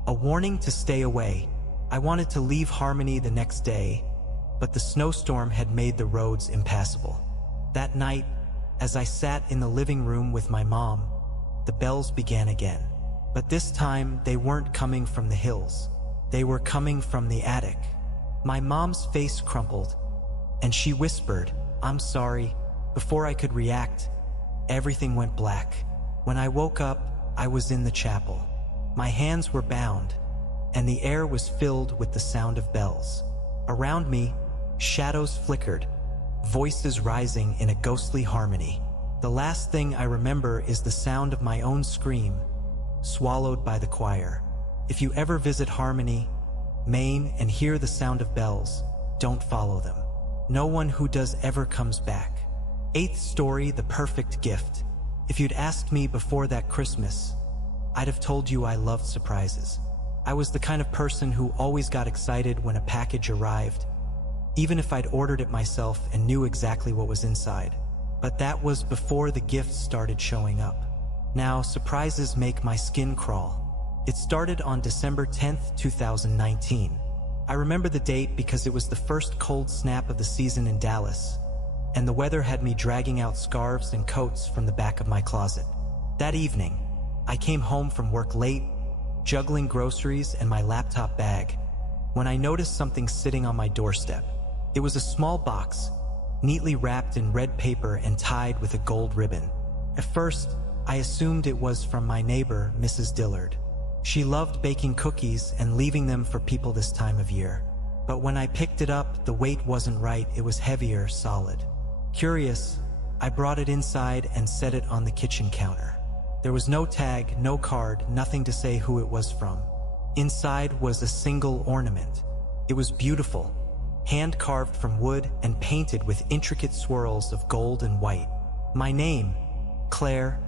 A warning to stay away. I wanted to leave Harmony the next day, but the snowstorm had made the roads impassable. That night, as I sat in the living room with my mom, the bells began again. But this time, they weren't coming from the hills. They were coming from the attic. My mom's face crumpled, and she whispered, "I'm sorry." Before I could react, everything went black. When I woke up, I was in the chapel. My hands were bound, and the air was filled with the sound of bells. Around me, shadows flickered, voices rising in a ghostly harmony. The last thing I remember is the sound of my own scream, swallowed by the choir. If you ever visit Harmony, Maine, and hear the sound of bells, don't follow them. No one who does ever comes back. 8th story, the perfect gift. If you'd asked me before that Christmas, I'd have told you I loved surprises. I was the kind of person who always got excited when a package arrived, even if I'd ordered it myself and knew exactly what was inside. But that was before the gifts started showing up. Now, surprises make my skin crawl. It started on December 10th, 2019. I remember the date because it was the first cold snap of the season in Dallas, and the weather had me dragging out scarves and coats from the back of my closet. That evening, I came home from work late, juggling groceries and my laptop bag, when I noticed something sitting on my doorstep. It was a small box, neatly wrapped in red paper and tied with a gold ribbon. At first, I assumed it was from my neighbor, Mrs. Dillard. She loved baking cookies and leaving them for people this time of year. But when I picked it up, the weight wasn't right. It was heavier, solid. Curious, I brought it inside and set it on the kitchen counter. There was no tag, no card, nothing to say who it was from. Inside was a single ornament. It was beautiful, hand-carved from wood and painted with intricate swirls of gold and white. My name, Claire,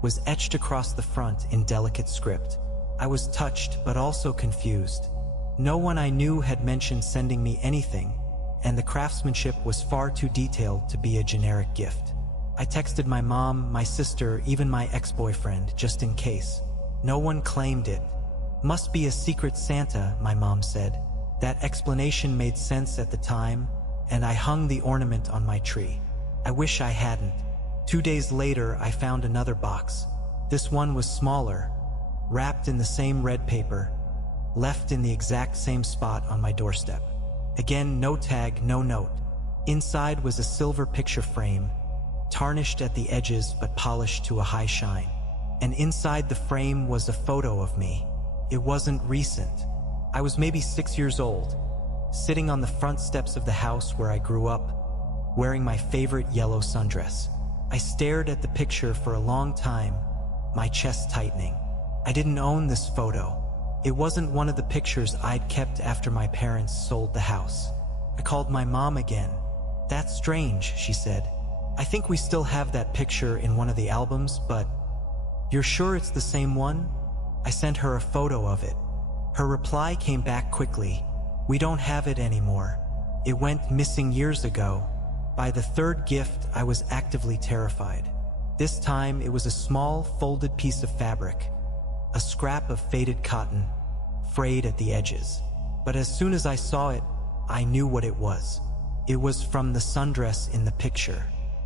was etched across the front in delicate script. I was touched but also confused. No one I knew had mentioned sending me anything, and the craftsmanship was far too detailed to be a generic gift. I texted my mom, my sister, even my ex-boyfriend, just in case. No one claimed it. "Must be a secret Santa," my mom said. That explanation made sense at the time, and I hung the ornament on my tree. I wish I hadn't. 2 days later, I found another box. This one was smaller, wrapped in the same red paper, left in the exact same spot on my doorstep. Again, no tag, no note. Inside was a silver picture frame, tarnished at the edges but polished to a high shine. and inside the frame was a photo of me. It wasn't recent. I was maybe 6 years old, sitting on the front steps of the house where I grew up, wearing my favorite yellow sundress. I stared at the picture for a long time, my chest tightening. I didn't own this photo. It wasn't one of the pictures I'd kept after my parents sold the house. I called my mom again. "That's strange," she said. "I think we still have that picture in one of the albums, but you're sure it's the same one?" I sent her a photo of it. Her reply came back quickly. "We don't have it anymore. It went missing years ago." By the third gift, I was actively terrified. This time, it was a small, folded piece of fabric, a scrap of faded cotton, frayed at the edges. But as soon as I saw it, I knew what it was. It was from the sundress in the picture,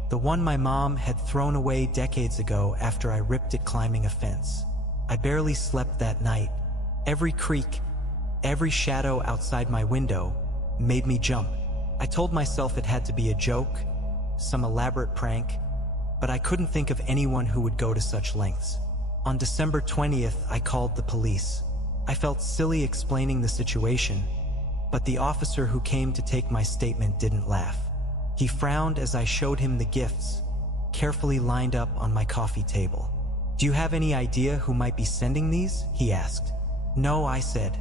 the one my mom had thrown away decades ago after I ripped it climbing a fence. I barely slept that night. Every creak, every shadow outside my window made me jump. I told myself it had to be a joke, some elaborate prank, but I couldn't think of anyone who would go to such lengths. On December 20th, I called the police. I felt silly explaining the situation, but the officer who came to take my statement didn't laugh. He frowned as I showed him the gifts, carefully lined up on my coffee table. "Do you have any idea who might be sending these?" he asked. "No," I said.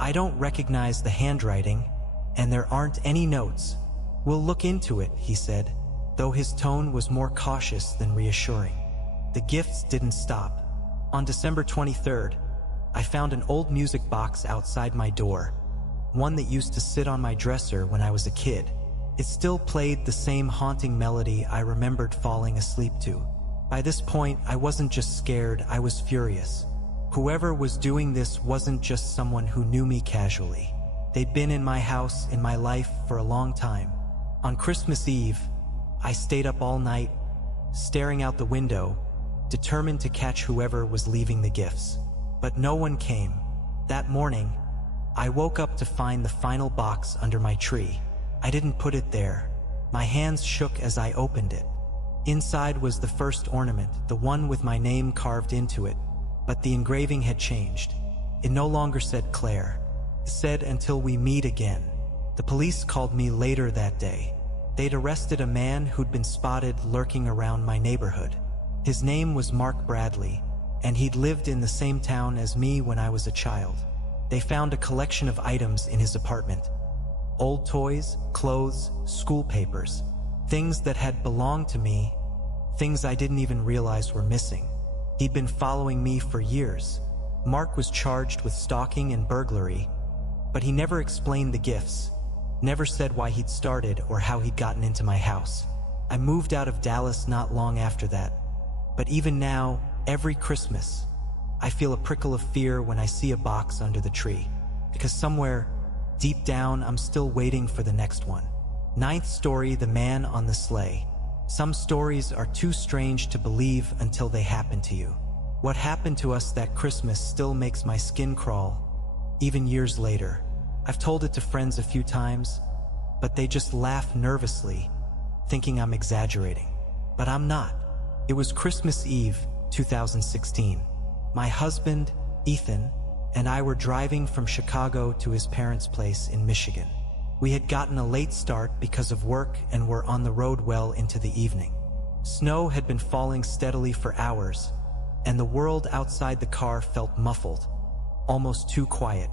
"I don't recognize the handwriting, and there aren't any notes." "We'll look into it," he said, though his tone was more cautious than reassuring. The gifts didn't stop. On December 23rd, I found an old music box outside my door, one that used to sit on my dresser when I was a kid. It still played the same haunting melody I remembered falling asleep to. By this point, I wasn't just scared, I was furious. Whoever was doing this wasn't just someone who knew me casually. They'd been in my house, in my life, for a long time. On Christmas Eve, I stayed up all night, staring out the window, determined to catch whoever was leaving the gifts. But no one came. That morning, I woke up to find the final box under my tree. I didn't put it there. My hands shook as I opened it. Inside was the first ornament, the one with my name carved into it, but the engraving had changed. It no longer said Claire. It said, "Until we meet again." The police called me later that day. They'd arrested a man who'd been spotted lurking around my neighborhood. His name was Mark Bradley, and he'd lived in the same town as me when I was a child. They found a collection of items in his apartment. Old toys, clothes, school papers, things that had belonged to me, things I didn't even realize were missing. He'd been following me for years. Mark was charged with stalking and burglary, but he never explained the gifts, never said why he'd started or how he'd gotten into my house. I moved out of Dallas not long after that, but even now, every Christmas, I feel a prickle of fear when I see a box under the tree, because somewhere, deep down, I'm still waiting for the next one. Ninth story, the man on the sleigh. Some stories are too strange to believe until they happen to you. What happened to us that Christmas still makes my skin crawl, even years later. I've told it to friends a few times, but they just laugh nervously, thinking I'm exaggerating. But I'm not. It was Christmas Eve, 2016. My husband, Ethan, and I were driving from Chicago to his parents' place in Michigan. We had gotten a late start because of work and were on the road well into the evening. Snow had been falling steadily for hours, and the world outside the car felt muffled, almost too quiet.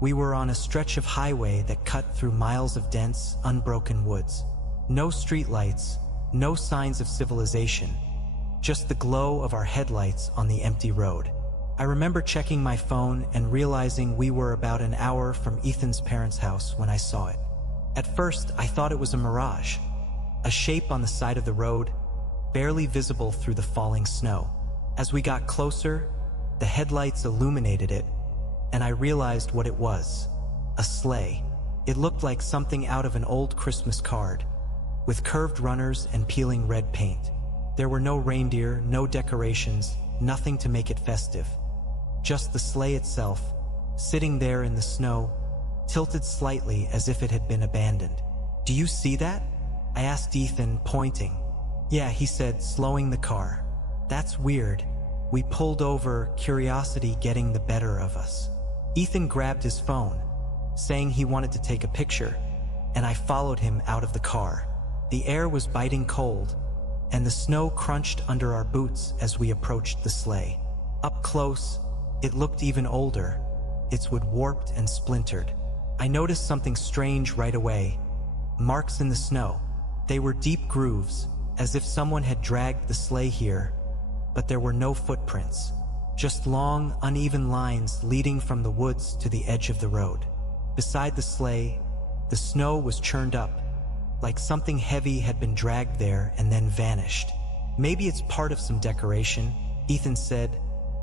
We were on a stretch of highway that cut through miles of dense, unbroken woods. No streetlights, no signs of civilization, just the glow of our headlights on the empty road. I remember checking my phone and realizing we were about an hour from Ethan's parents' house when I saw it. At first, I thought it was a mirage, a shape on the side of the road, barely visible through the falling snow. As we got closer, the headlights illuminated it, and I realized what it was: a sleigh. It looked like something out of an old Christmas card, with curved runners and peeling red paint. There were no reindeer, no decorations, nothing to make it festive. Just the sleigh itself, sitting there in the snow, tilted slightly as if it had been abandoned. "Do you see that?" I asked Ethan, pointing. "Yeah," he said, slowing the car. "That's weird. We pulled over, curiosity getting the better of us. Ethan grabbed his phone, saying he wanted to take a picture, and I followed him out of the car. The air was biting cold, and the snow crunched under our boots as we approached the sleigh. Up close, it looked even older, its wood warped and splintered. I noticed something strange right away. Marks in the snow. They were deep grooves, as if someone had dragged the sleigh here, but there were no footprints, just long, uneven lines leading from the woods to the edge of the road. Beside the sleigh, the snow was churned up, like something heavy had been dragged there and then vanished. Maybe it's part of some decoration, Ethan said,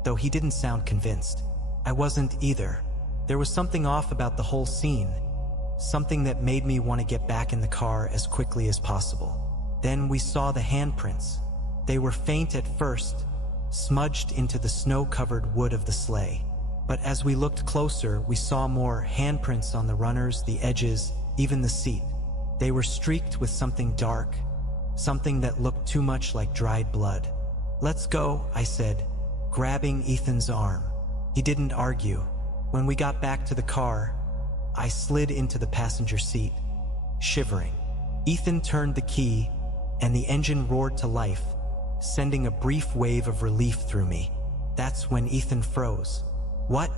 though he didn't sound convinced. I wasn't either. There was something off about the whole scene, something that made me want to get back in the car as quickly as possible. Then we saw the handprints. They were faint at first, smudged into the snow-covered wood of the sleigh. But as we looked closer, we saw more handprints on the runners, the edges, even the seat. They were streaked with something dark, something that looked too much like dried blood. "Let's go," I said, grabbing Ethan's arm. He didn't argue. When we got back to the car, I slid into the passenger seat, shivering. Ethan turned the key, and the engine roared to life, sending a brief wave of relief through me. That's when Ethan froze. "What?"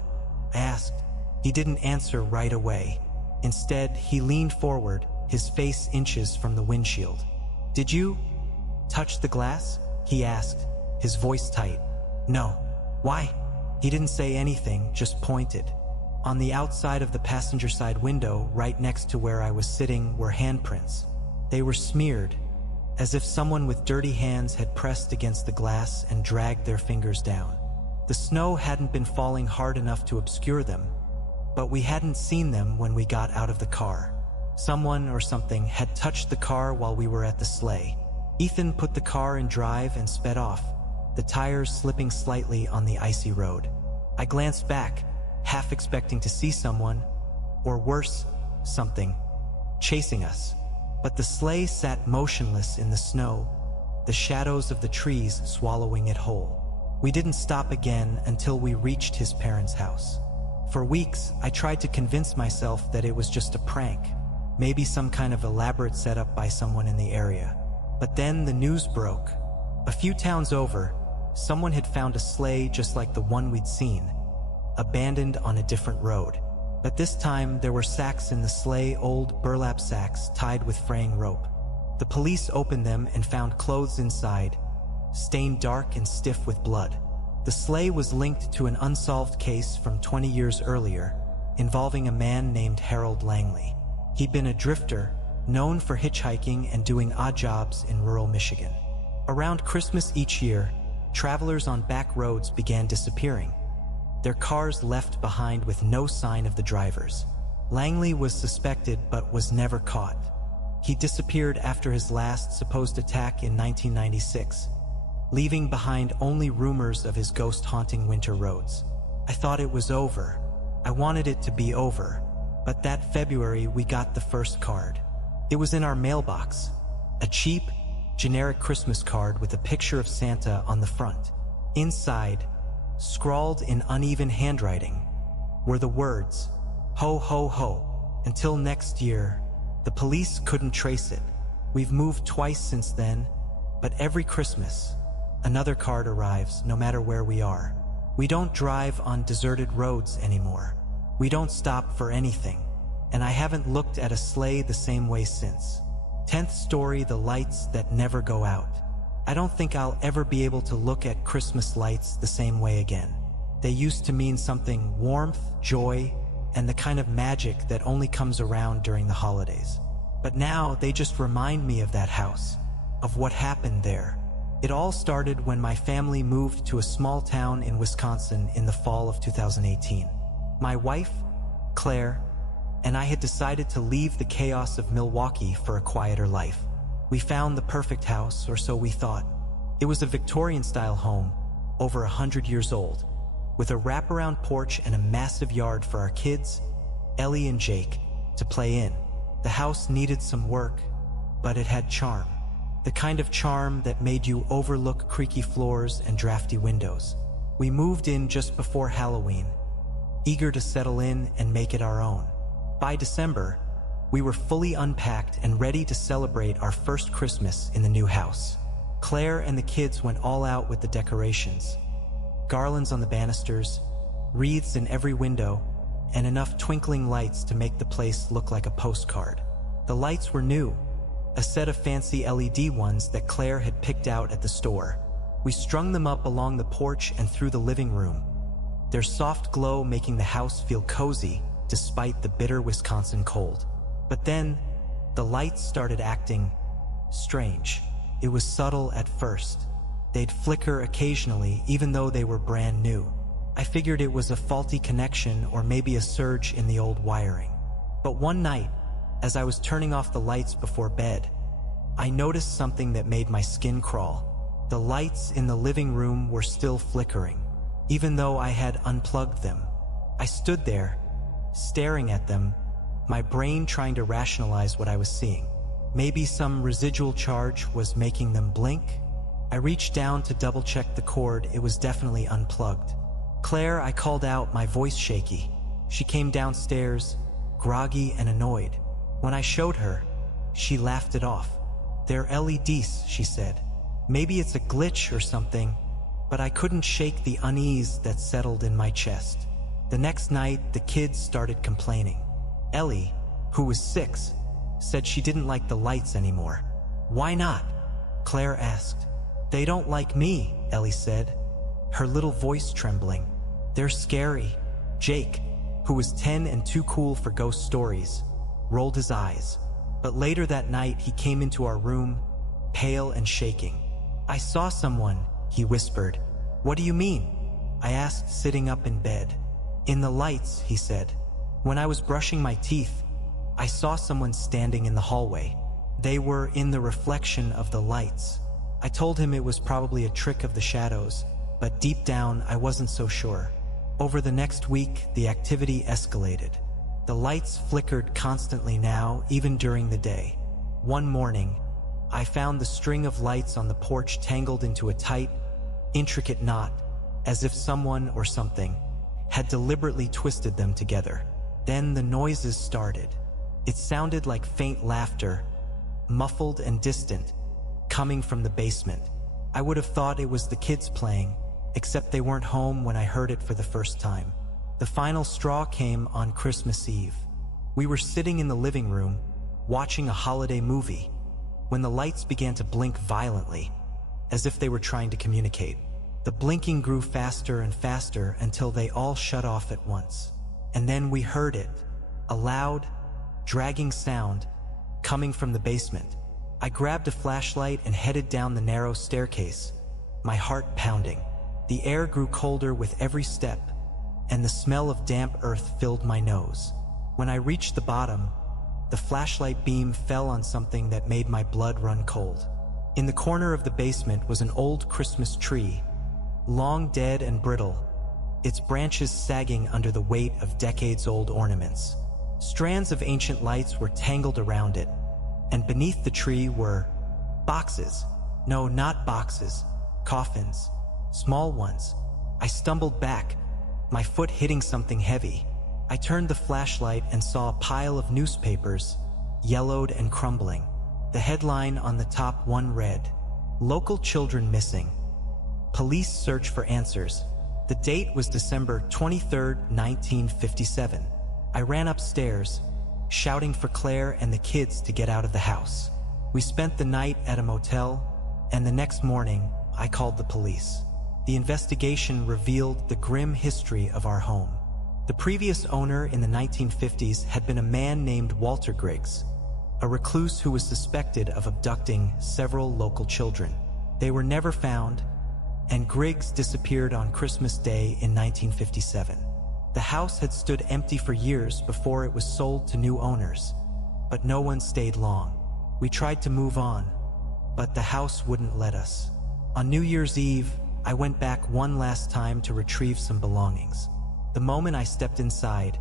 I asked. He didn't answer right away. Instead, he leaned forward, his face inches from the windshield. "Did you touch the glass?" he asked, his voice tight. "No." "Why?" He didn't say anything, just pointed. On the outside of the passenger side window, right next to where I was sitting, were handprints. They were smeared, as if someone with dirty hands had pressed against the glass and dragged their fingers down. The snow hadn't been falling hard enough to obscure them, but we hadn't seen them when we got out of the car. Someone or something had touched the car while we were at the sleigh. Ethan put the car in drive and sped off, the tires slipping slightly on the icy road. I glanced back, half expecting to see someone, or worse, something, chasing us. But the sleigh sat motionless in the snow, the shadows of the trees swallowing it whole. We didn't stop again until we reached his parents' house. For weeks, I tried to convince myself that it was just a prank, maybe some kind of elaborate setup by someone in the area. But then the news broke. A few towns over, someone had found a sleigh just like the one we'd seen, abandoned on a different road. But this time, there were sacks in the sleigh, old burlap sacks tied with fraying rope. The police opened them and found clothes inside, stained dark and stiff with blood. The sleigh was linked to an unsolved case from 20 years earlier, involving a man named Harold Langley. He'd been a drifter, known for hitchhiking and doing odd jobs in rural Michigan. Around Christmas each year, travelers on back roads began disappearing, their cars left behind with no sign of the drivers. Langley was suspected but was never caught. He disappeared after his last supposed attack in 1996, leaving behind only rumors of his ghost haunting winter roads. I thought it was over. I wanted it to be over. But that February, we got the first card. It was in our mailbox, a cheap, generic Christmas card with a picture of Santa on the front. Inside, scrawled in uneven handwriting, were the words, "Ho, ho, ho, until next year." The police couldn't trace it. We've moved twice since then, but every Christmas, another card arrives, no matter where we are. We don't drive on deserted roads anymore. We don't stop for anything, and I haven't looked at a sleigh the same way since. 10th story, the lights that never go out. I don't think I'll ever be able to look at Christmas lights the same way again. They used to mean something: warmth, joy, and the kind of magic that only comes around during the holidays. But now they just remind me of that house, of what happened there. It all started when my family moved to a small town in Wisconsin in the fall of 2018. My wife, Claire, and I had decided to leave the chaos of Milwaukee for a quieter life. We found the perfect house, or so we thought. It was a Victorian-style home, over 100 years old, with a wraparound porch and a massive yard for our kids, Ellie and Jake, to play in. The house needed some work, but it had charm. the kind of charm that made you overlook creaky floors and drafty windows. We moved in just before Halloween, eager to settle in and make it our own. By December, we were fully unpacked and ready to celebrate our first Christmas in the new house. Claire and the kids went all out with the decorations. Garlands on the banisters, wreaths in every window, and enough twinkling lights to make the place look like a postcard. The lights were new, a set of fancy LED ones that Claire had picked out at the store. We strung them up along the porch and through the living room, their soft glow making the house feel cozy despite the bitter Wisconsin cold. But then, the lights started acting strange. It was subtle at first. They'd flicker occasionally, even though they were brand new. I figured it was a faulty connection or maybe a surge in the old wiring. But one night, as I was turning off the lights before bed, I noticed something that made my skin crawl. The lights in the living room were still flickering, even though I had unplugged them. I stood there, staring at them, my brain trying to rationalize what I was seeing. Maybe some residual charge was making them blink? I reached down to double-check the cord. It was definitely unplugged. "Claire," I called out, my voice shaky. She came downstairs, groggy and annoyed. When I showed her, she laughed it off. "They're LEDs," she said. "Maybe it's a glitch or something," but I couldn't shake the unease that settled in my chest. The next night, the kids started complaining. Ellie, who was 6, said she didn't like the lights anymore. "Why not?" Claire asked. "They don't like me," Ellie said, her little voice trembling. "They're scary." Jake, who was 10 and too cool for ghost stories, rolled his eyes. But later that night, he came into our room, pale and shaking. "I saw someone," he whispered. "What do you mean?" I asked, sitting up in bed. "In the lights," he said. "When I was brushing my teeth, I saw someone standing in the hallway. They were in the reflection of the lights." I told him it was probably a trick of the shadows, but deep down I wasn't so sure. Over the next week, the activity escalated. The lights flickered constantly now, even during the day. One morning, I found the string of lights on the porch tangled into a tight, intricate knot, as if someone or something had deliberately twisted them together. Then the noises started. It sounded like faint laughter, muffled and distant, coming from the basement. I would have thought it was the kids playing, except they weren't home when I heard it for the first time. The final straw came on Christmas Eve. We were sitting in the living room, watching a holiday movie, when the lights began to blink violently, as if they were trying to communicate. The blinking grew faster and faster until they all shut off at once. And then we heard it, a loud, dragging sound coming from the basement. I grabbed a flashlight and headed down the narrow staircase, my heart pounding. The air grew colder with every step, and the smell of damp earth filled my nose. When I reached the bottom, the flashlight beam fell on something that made my blood run cold. In the corner of the basement was an old Christmas tree, long dead and brittle, its branches sagging under the weight of decades-old ornaments. Strands of ancient lights were tangled around it, and beneath the tree were boxes. No, not boxes, coffins, small ones. I stumbled back, my foot hitting something heavy. I turned the flashlight and saw a pile of newspapers, yellowed and crumbling. The headline on the top one read, "Local children missing. Police search for answers." The date was December 23rd, 1957. I ran upstairs, shouting for Claire and the kids to get out of the house. We spent the night at a motel, and the next morning, I called the police. The investigation revealed the grim history of our home. The previous owner in the 1950s had been a man named Walter Griggs, a recluse who was suspected of abducting several local children. They were never found, and Griggs disappeared on Christmas Day in 1957. The house had stood empty for years before it was sold to new owners, but no one stayed long. We tried to move on, but the house wouldn't let us. On New Year's Eve, I went back one last time to retrieve some belongings. The moment I stepped inside,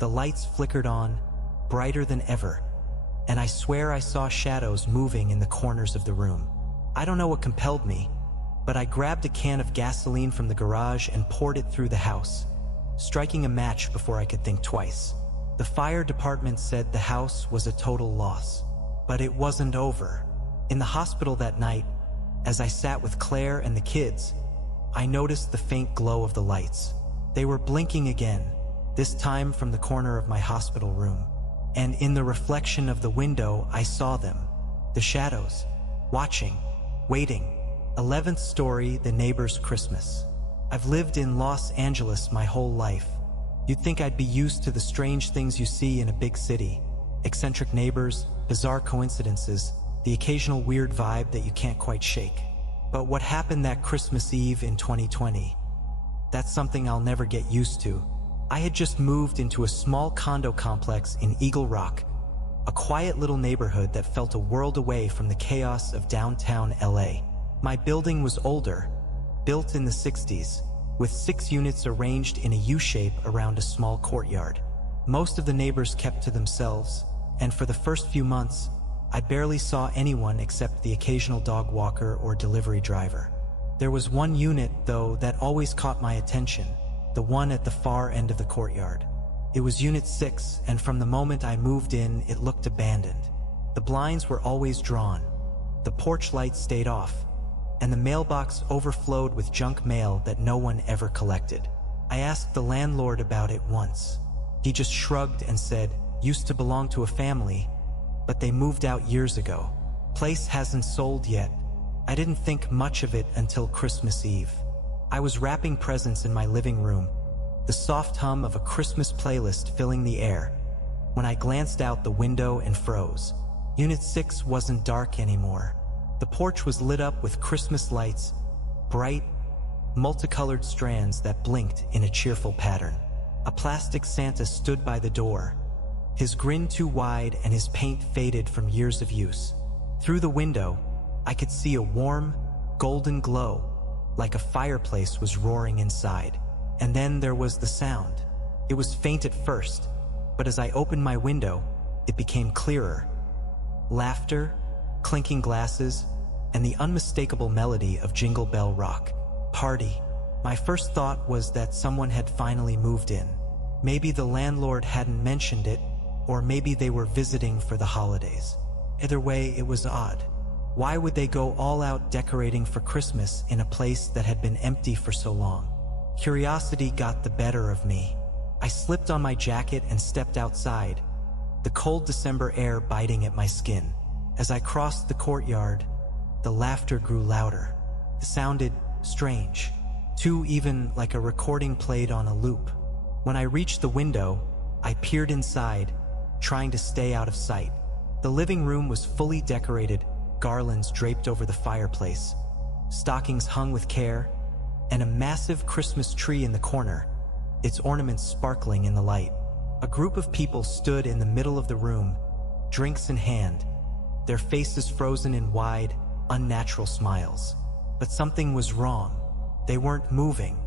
the lights flickered on, brighter than ever, and I swear I saw shadows moving in the corners of the room. I don't know what compelled me, but I grabbed a can of gasoline from the garage and poured it through the house, striking a match before I could think twice. The fire department said the house was a total loss, but it wasn't over. In the hospital that night, as I sat with Claire and the kids, I noticed the faint glow of the lights. They were blinking again, this time from the corner of my hospital room. And in the reflection of the window, I saw them, the shadows, watching, waiting. 11th story, the neighbor's Christmas. I've lived in Los Angeles my whole life. You'd think I'd be used to the strange things you see in a big city. Eccentric neighbors, bizarre coincidences, the occasional weird vibe that you can't quite shake. But what happened that Christmas Eve in 2020? That's something I'll never get used to. I had just moved into a small condo complex in Eagle Rock, a quiet little neighborhood that felt a world away from the chaos of downtown LA. My building was older, built in the 60s, with 6 units arranged in a U-shape around a small courtyard. Most of the neighbors kept to themselves, and for the first few months, I barely saw anyone except the occasional dog walker or delivery driver. There was one unit, though, that always caught my attention, the one at the far end of the courtyard. It was Unit 6, and from the moment I moved in, it looked abandoned. The blinds were always drawn, the porch light stayed off, and the mailbox overflowed with junk mail that no one ever collected. I asked the landlord about it once. He just shrugged and said, "Used to belong to a family, but they moved out years ago. Place hasn't sold yet." I didn't think much of it until Christmas Eve. I was wrapping presents in my living room, the soft hum of a Christmas playlist filling the air, when I glanced out the window and froze. Unit 6 wasn't dark anymore. The porch was lit up with Christmas lights, bright, multicolored strands that blinked in a cheerful pattern. A plastic Santa stood by the door, his grin too wide and his paint faded from years of use. Through the window, I could see a warm, golden glow, like a fireplace was roaring inside. And then there was the sound. It was faint at first, but as I opened my window, it became clearer. Laughter, clinking glasses, and the unmistakable melody of Jingle Bell Rock. Party. My first thought was that someone had finally moved in. Maybe the landlord hadn't mentioned it, or maybe they were visiting for the holidays. Either way, it was odd. Why would they go all out decorating for Christmas in a place that had been empty for so long? Curiosity got the better of me. I slipped on my jacket and stepped outside, the cold December air biting at my skin. As I crossed the courtyard, the laughter grew louder. It sounded strange, too even like a recording played on a loop. When I reached the window, I peered inside, trying to stay out of sight. The living room was fully decorated, garlands draped over the fireplace, stockings hung with care, and a massive Christmas tree in the corner, its ornaments sparkling in the light. A group of people stood in the middle of the room, drinks in hand, their faces frozen in wide, unnatural smiles. But something was wrong. They weren't moving.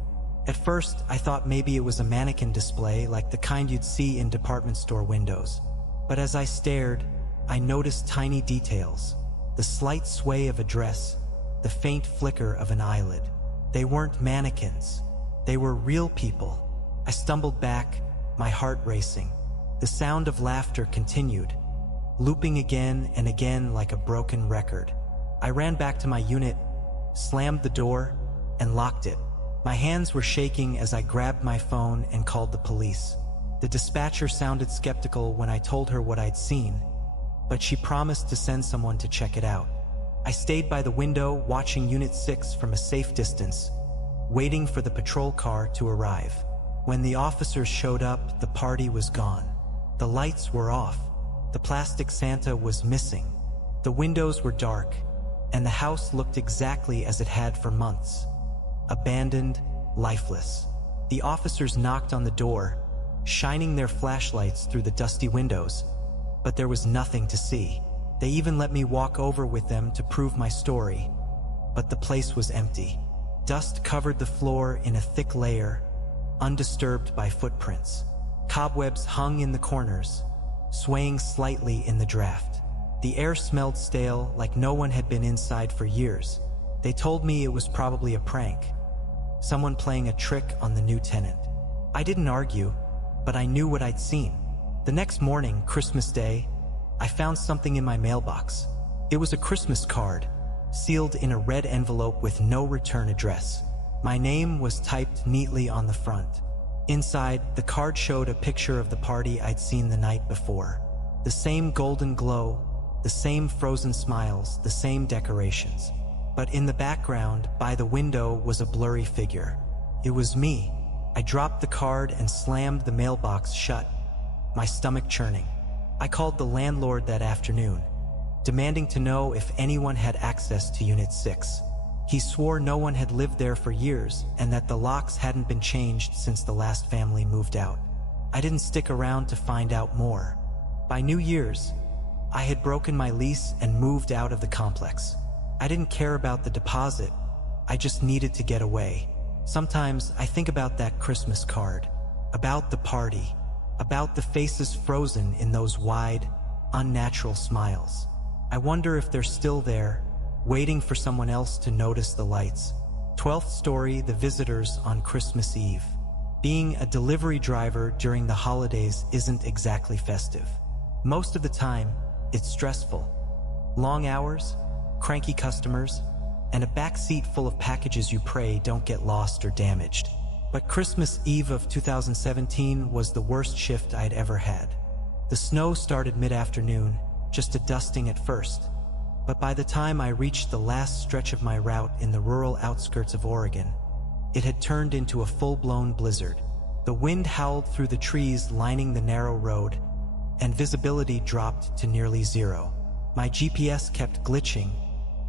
At first, I thought maybe it was a mannequin display like the kind you'd see in department store windows. But as I stared, I noticed tiny details. The slight sway of a dress, the faint flicker of an eyelid. They weren't mannequins. They were real people. I stumbled back, my heart racing. The sound of laughter continued, looping again and again like a broken record. I ran back to my unit, slammed the door, and locked it. My hands were shaking as I grabbed my phone and called the police. The dispatcher sounded skeptical when I told her what I'd seen, but she promised to send someone to check it out. I stayed by the window, watching Unit 6 from a safe distance, waiting for the patrol car to arrive. When the officers showed up, the party was gone. The lights were off. The plastic Santa was missing. The windows were dark, and the house looked exactly as it had for months. Abandoned, lifeless. The officers knocked on the door, shining their flashlights through the dusty windows, but there was nothing to see. They even let me walk over with them to prove my story, but the place was empty. Dust covered the floor in a thick layer, undisturbed by footprints. Cobwebs hung in the corners, swaying slightly in the draft. The air smelled stale, like no one had been inside for years. They told me it was probably a prank, someone playing a trick on the new tenant. I didn't argue, but I knew what I'd seen. The next morning, Christmas Day, I found something in my mailbox. It was a Christmas card, sealed in a red envelope with no return address. My name was typed neatly on the front. Inside, the card showed a picture of the party I'd seen the night before. The same golden glow, the same frozen smiles, the same decorations. But in the background, by the window, was a blurry figure. It was me. I dropped the card and slammed the mailbox shut, my stomach churning. I called the landlord that afternoon, demanding to know if anyone had access to Unit 6. He swore no one had lived there for years and that the locks hadn't been changed since the last family moved out. I didn't stick around to find out more. By New Year's, I had broken my lease and moved out of the complex. I didn't care about the deposit, I just needed to get away. Sometimes I think about that Christmas card, about the party, about the faces frozen in those wide, unnatural smiles. I wonder if they're still there, waiting for someone else to notice the lights. 12th story, the visitors on Christmas Eve. Being a delivery driver during the holidays isn't exactly festive. Most of the time, it's stressful. Long hours, cranky customers, and a backseat full of packages you pray don't get lost or damaged. But Christmas Eve of 2017 was the worst shift I'd ever had. The snow started mid-afternoon, just a dusting at first. But by the time I reached the last stretch of my route in the rural outskirts of Oregon, it had turned into a full-blown blizzard. The wind howled through the trees lining the narrow road, and visibility dropped to nearly zero. My GPS kept glitching,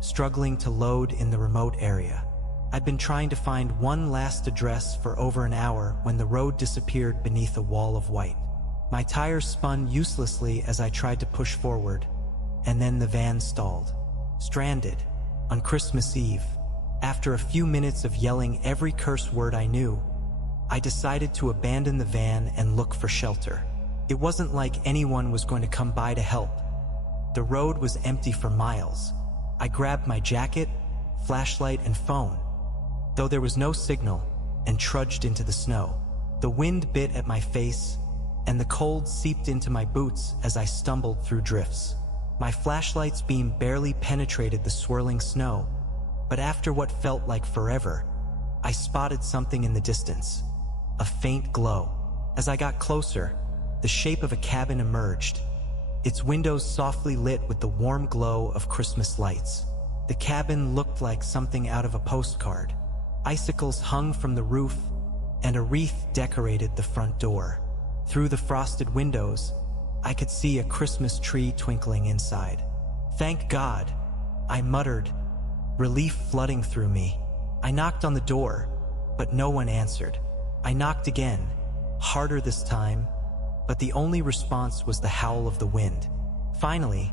struggling to load in the remote area. I'd been trying to find one last address for over an hour when the road disappeared beneath a wall of white. My tires spun uselessly as I tried to push forward, and then the van stalled. Stranded, on Christmas Eve. After a few minutes of yelling every curse word I knew, I decided to abandon the van and look for shelter. It wasn't like anyone was going to come by to help. The road was empty for miles. I grabbed my jacket, flashlight, and phone, though there was no signal, and trudged into the snow. The wind bit at my face, and the cold seeped into my boots as I stumbled through drifts. My flashlight's beam barely penetrated the swirling snow, but after what felt like forever, I spotted something in the distance, a faint glow. As I got closer, the shape of a cabin emerged, its windows softly lit with the warm glow of Christmas lights. The cabin looked like something out of a postcard. Icicles hung from the roof, and a wreath decorated the front door. Through the frosted windows, I could see a Christmas tree twinkling inside. "Thank God," I muttered, relief flooding through me. I knocked on the door, but no one answered. I knocked again, harder this time, but the only response was the howl of the wind. Finally,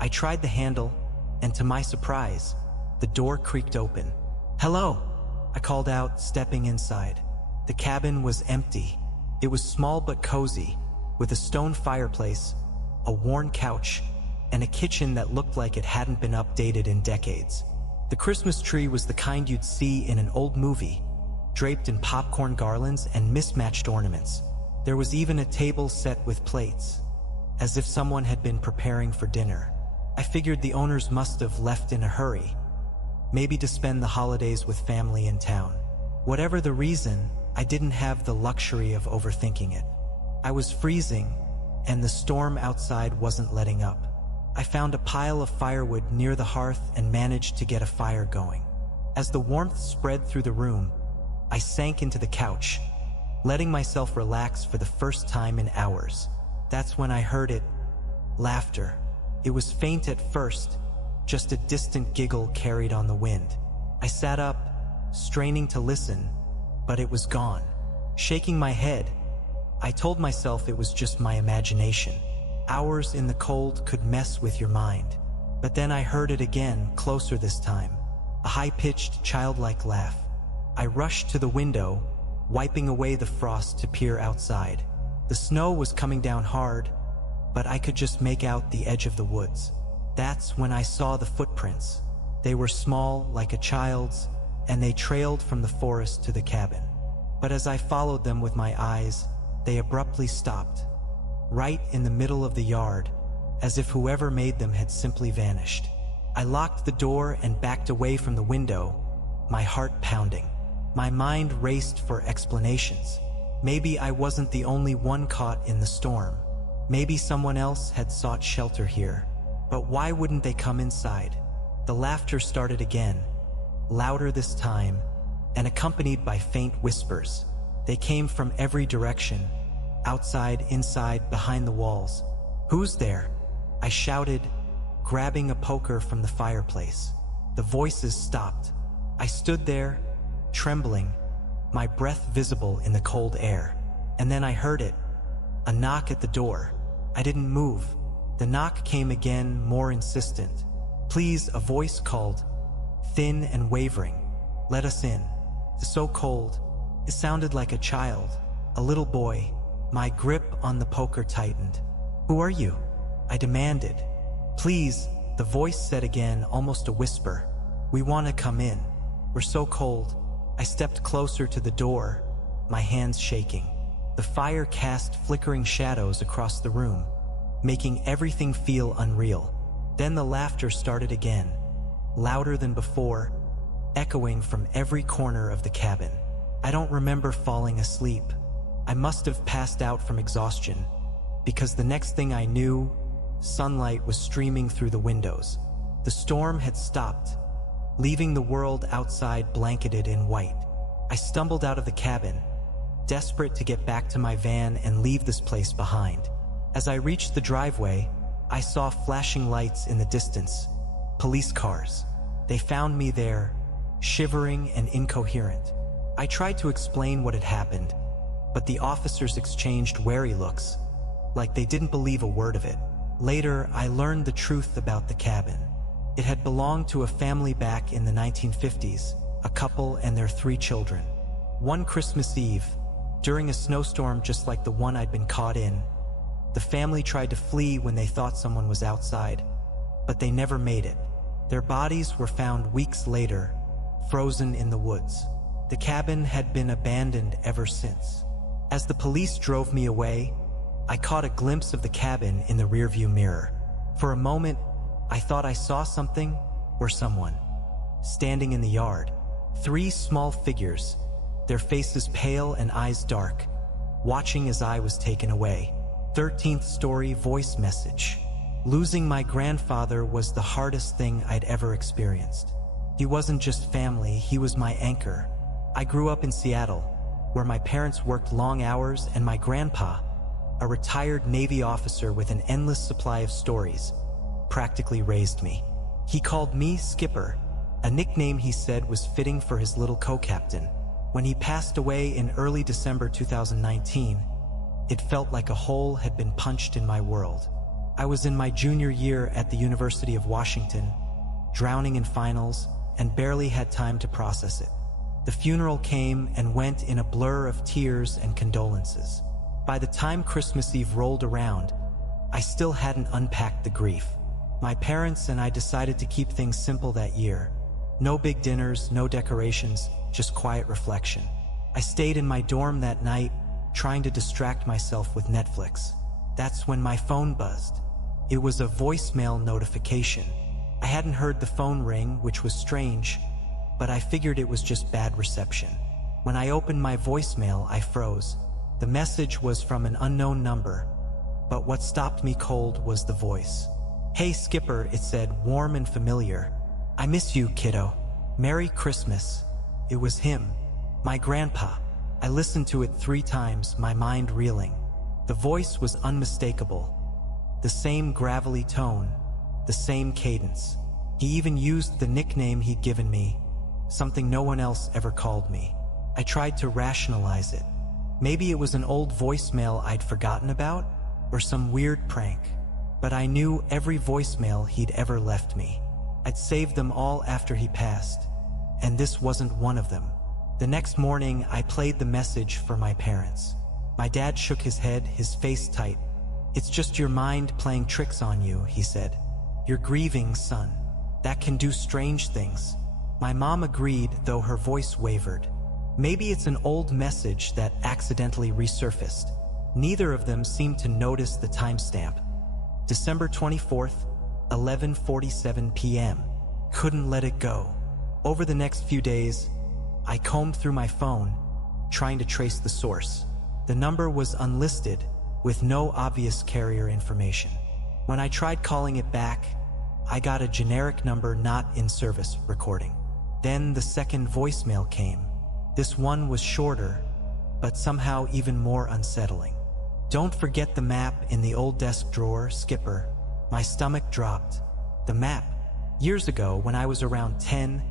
I tried the handle, and to my surprise, the door creaked open. "Hello," I called out, stepping inside. The cabin was empty. It was small but cozy, with a stone fireplace, a worn couch, and a kitchen that looked like it hadn't been updated in decades. The Christmas tree was the kind you'd see in an old movie, draped in popcorn garlands and mismatched ornaments. There was even a table set with plates, as if someone had been preparing for dinner. I figured the owners must have left in a hurry, maybe to spend the holidays with family in town. Whatever the reason, I didn't have the luxury of overthinking it. I was freezing, and the storm outside wasn't letting up. I found a pile of firewood near the hearth and managed to get a fire going. As the warmth spread through the room, I sank into the couch, letting myself relax for the first time in hours. That's when I heard it, laughter. It was faint at first, just a distant giggle carried on the wind. I sat up, straining to listen, but it was gone. Shaking my head, I told myself it was just my imagination. Hours in the cold could mess with your mind. But then I heard it again, closer this time. A high-pitched, childlike laugh. I rushed to the window, wiping away the frost to peer outside. The snow was coming down hard, but I could just make out the edge of the woods. That's when I saw the footprints. They were small, like a child's, and they trailed from the forest to the cabin. But as I followed them with my eyes, they abruptly stopped, right in the middle of the yard, as if whoever made them had simply vanished. I locked the door and backed away from the window, my heart pounding. My mind raced for explanations. Maybe I wasn't the only one caught in the storm. Maybe someone else had sought shelter here. But why wouldn't they come inside? The laughter started again, louder this time, and accompanied by faint whispers. They came from every direction, outside, inside, behind the walls. "Who's there?" I shouted, grabbing a poker from the fireplace. The voices stopped. I stood there, trembling, my breath visible in the cold air. And then I heard it, a knock at the door. I didn't move. The knock came again, more insistent. "Please," a voice called, thin and wavering. "Let us in." So cold. It sounded like a child, a little boy. My grip on the poker tightened. "Who are you?" I demanded. "Please," the voice said again, almost a whisper. "We want to come in. We're so cold." I stepped closer to the door, my hands shaking. The fire cast flickering shadows across the room, making everything feel unreal. Then the laughter started again, louder than before, echoing from every corner of the cabin. I don't remember falling asleep. I must have passed out from exhaustion, because the next thing I knew, sunlight was streaming through the windows. The storm had stopped, leaving the world outside blanketed in white. I stumbled out of the cabin, desperate to get back to my van and leave this place behind. As I reached the driveway, I saw flashing lights in the distance. Police cars. They found me there, shivering and incoherent. I tried to explain what had happened, but the officers exchanged wary looks, like they didn't believe a word of it. Later, I learned the truth about the cabin. It had belonged to a family back in the 1950s, a couple and their 3 children. One Christmas Eve, during a snowstorm just like the one I'd been caught in, the family tried to flee when they thought someone was outside, but they never made it. Their bodies were found weeks later, frozen in the woods. The cabin had been abandoned ever since. As the police drove me away, I caught a glimpse of the cabin in the rearview mirror. For a moment, I thought I saw something or someone standing in the yard. 3 small figures, their faces pale and eyes dark, watching as I was taken away. 13th story voice message. Losing my grandfather was the hardest thing I'd ever experienced. He wasn't just family, he was my anchor. I grew up in Seattle, where my parents worked long hours, and my grandpa, a retired Navy officer with an endless supply of stories, practically raised me. He called me Skipper, a nickname he said was fitting for his little co-captain. When he passed away in early December 2019, it felt like a hole had been punched in my world. I was in my junior year at the University of Washington, drowning in finals, and barely had time to process it. The funeral came and went in a blur of tears and condolences. By the time Christmas Eve rolled around, I still hadn't unpacked the grief. My parents and I decided to keep things simple that year. No big dinners, no decorations, just quiet reflection. I stayed in my dorm that night, trying to distract myself with Netflix. That's when my phone buzzed. It was a voicemail notification. I hadn't heard the phone ring, which was strange, but I figured it was just bad reception. When I opened my voicemail, I froze. The message was from an unknown number, but what stopped me cold was the voice. "Hey Skipper," it said, warm and familiar. "I miss you, kiddo. Merry Christmas." It was him, my grandpa. I listened to it 3 times, my mind reeling. The voice was unmistakable. The same gravelly tone, the same cadence. He even used the nickname he'd given me, something no one else ever called me. I tried to rationalize it. Maybe it was an old voicemail I'd forgotten about, or some weird prank. But I knew every voicemail he'd ever left me. I'd saved them all after he passed, and this wasn't one of them. The next morning, I played the message for my parents. My dad shook his head, his face tight. "It's just your mind playing tricks on you," he said. "You're grieving, son. That can do strange things." My mom agreed, though her voice wavered. Maybe it's an old message that accidentally resurfaced. Neither of them seemed to notice the timestamp. December 24th, 11:47 p.m. Couldn't let it go. Over the next few days, I combed through my phone, trying to trace the source. The number was unlisted, with no obvious carrier information. When I tried calling it back, I got a generic number not in service recording. Then the second voicemail came. This one was shorter, but somehow even more unsettling. "Don't forget the map in the old desk drawer, Skipper." My stomach dropped. The map. Years ago, when I was around 10,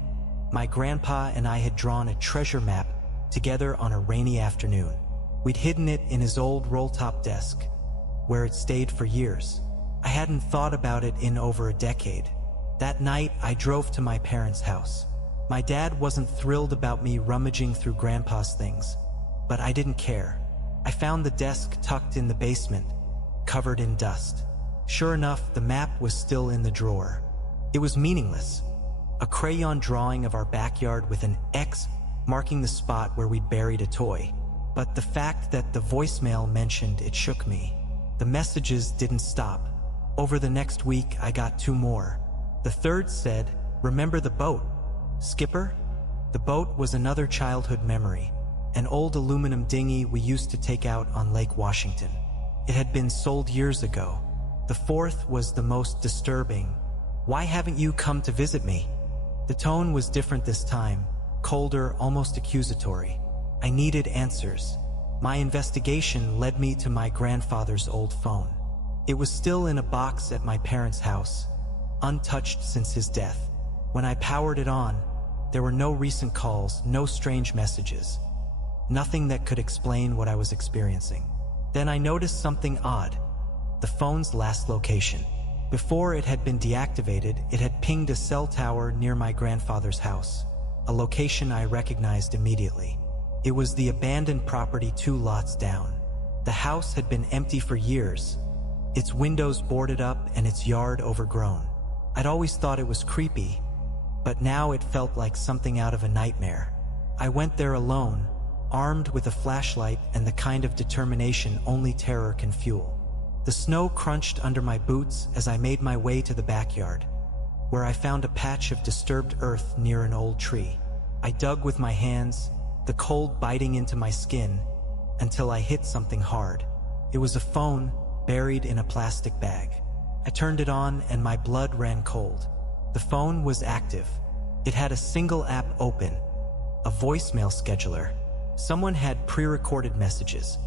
my grandpa and I had drawn a treasure map together on a rainy afternoon. We'd hidden it in his old roll-top desk, where it stayed for years. I hadn't thought about it in over a decade. That night, I drove to my parents' house. My dad wasn't thrilled about me rummaging through Grandpa's things, but I didn't care. I found the desk tucked in the basement, covered in dust. Sure enough, the map was still in the drawer. It was meaningless. A crayon drawing of our backyard with an X marking the spot where we'd buried a toy. But the fact that the voicemail mentioned it shook me. The messages didn't stop. Over the next week, I got 2 more. The third said, "Remember the boat, Skipper?" The boat was another childhood memory, an old aluminum dinghy we used to take out on Lake Washington. It had been sold years ago. The fourth was the most disturbing. "Why haven't you come to visit me?" The tone was different this time, colder, almost accusatory. I needed answers. My investigation led me to my grandfather's old phone. It was still in a box at my parents' house, untouched since his death. When I powered it on, there were no recent calls, no strange messages. Nothing that could explain what I was experiencing. Then I noticed something odd. The phone's last location. Before it had been deactivated, it had pinged a cell tower near my grandfather's house, a location I recognized immediately. It was the abandoned property 2 lots down. The house had been empty for years, its windows boarded up and its yard overgrown. I'd always thought it was creepy, but now it felt like something out of a nightmare. I went there alone, armed with a flashlight and the kind of determination only terror can fuel. The snow crunched under my boots as I made my way to the backyard, where I found a patch of disturbed earth near an old tree. I dug with my hands, the cold biting into my skin, until I hit something hard. It was a phone buried in a plastic bag. I turned it on and my blood ran cold. The phone was active. It had a single app open, a voicemail scheduler. Someone had pre-recorded messages,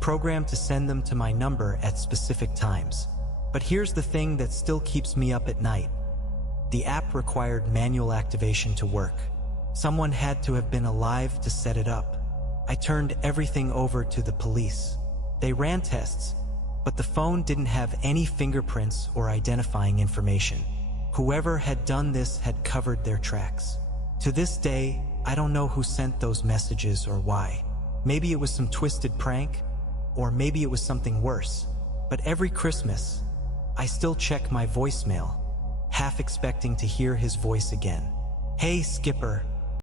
programmed to send them to my number at specific times. But here's the thing that still keeps me up at night. The app required manual activation to work. Someone had to have been alive to set it up. I turned everything over to the police. They ran tests, but the phone didn't have any fingerprints or identifying information. Whoever had done this had covered their tracks. To this day, I don't know who sent those messages or why. Maybe it was some twisted prank, or maybe it was something worse. But every Christmas, I still check my voicemail, half expecting to hear his voice again. "Hey, Skipper,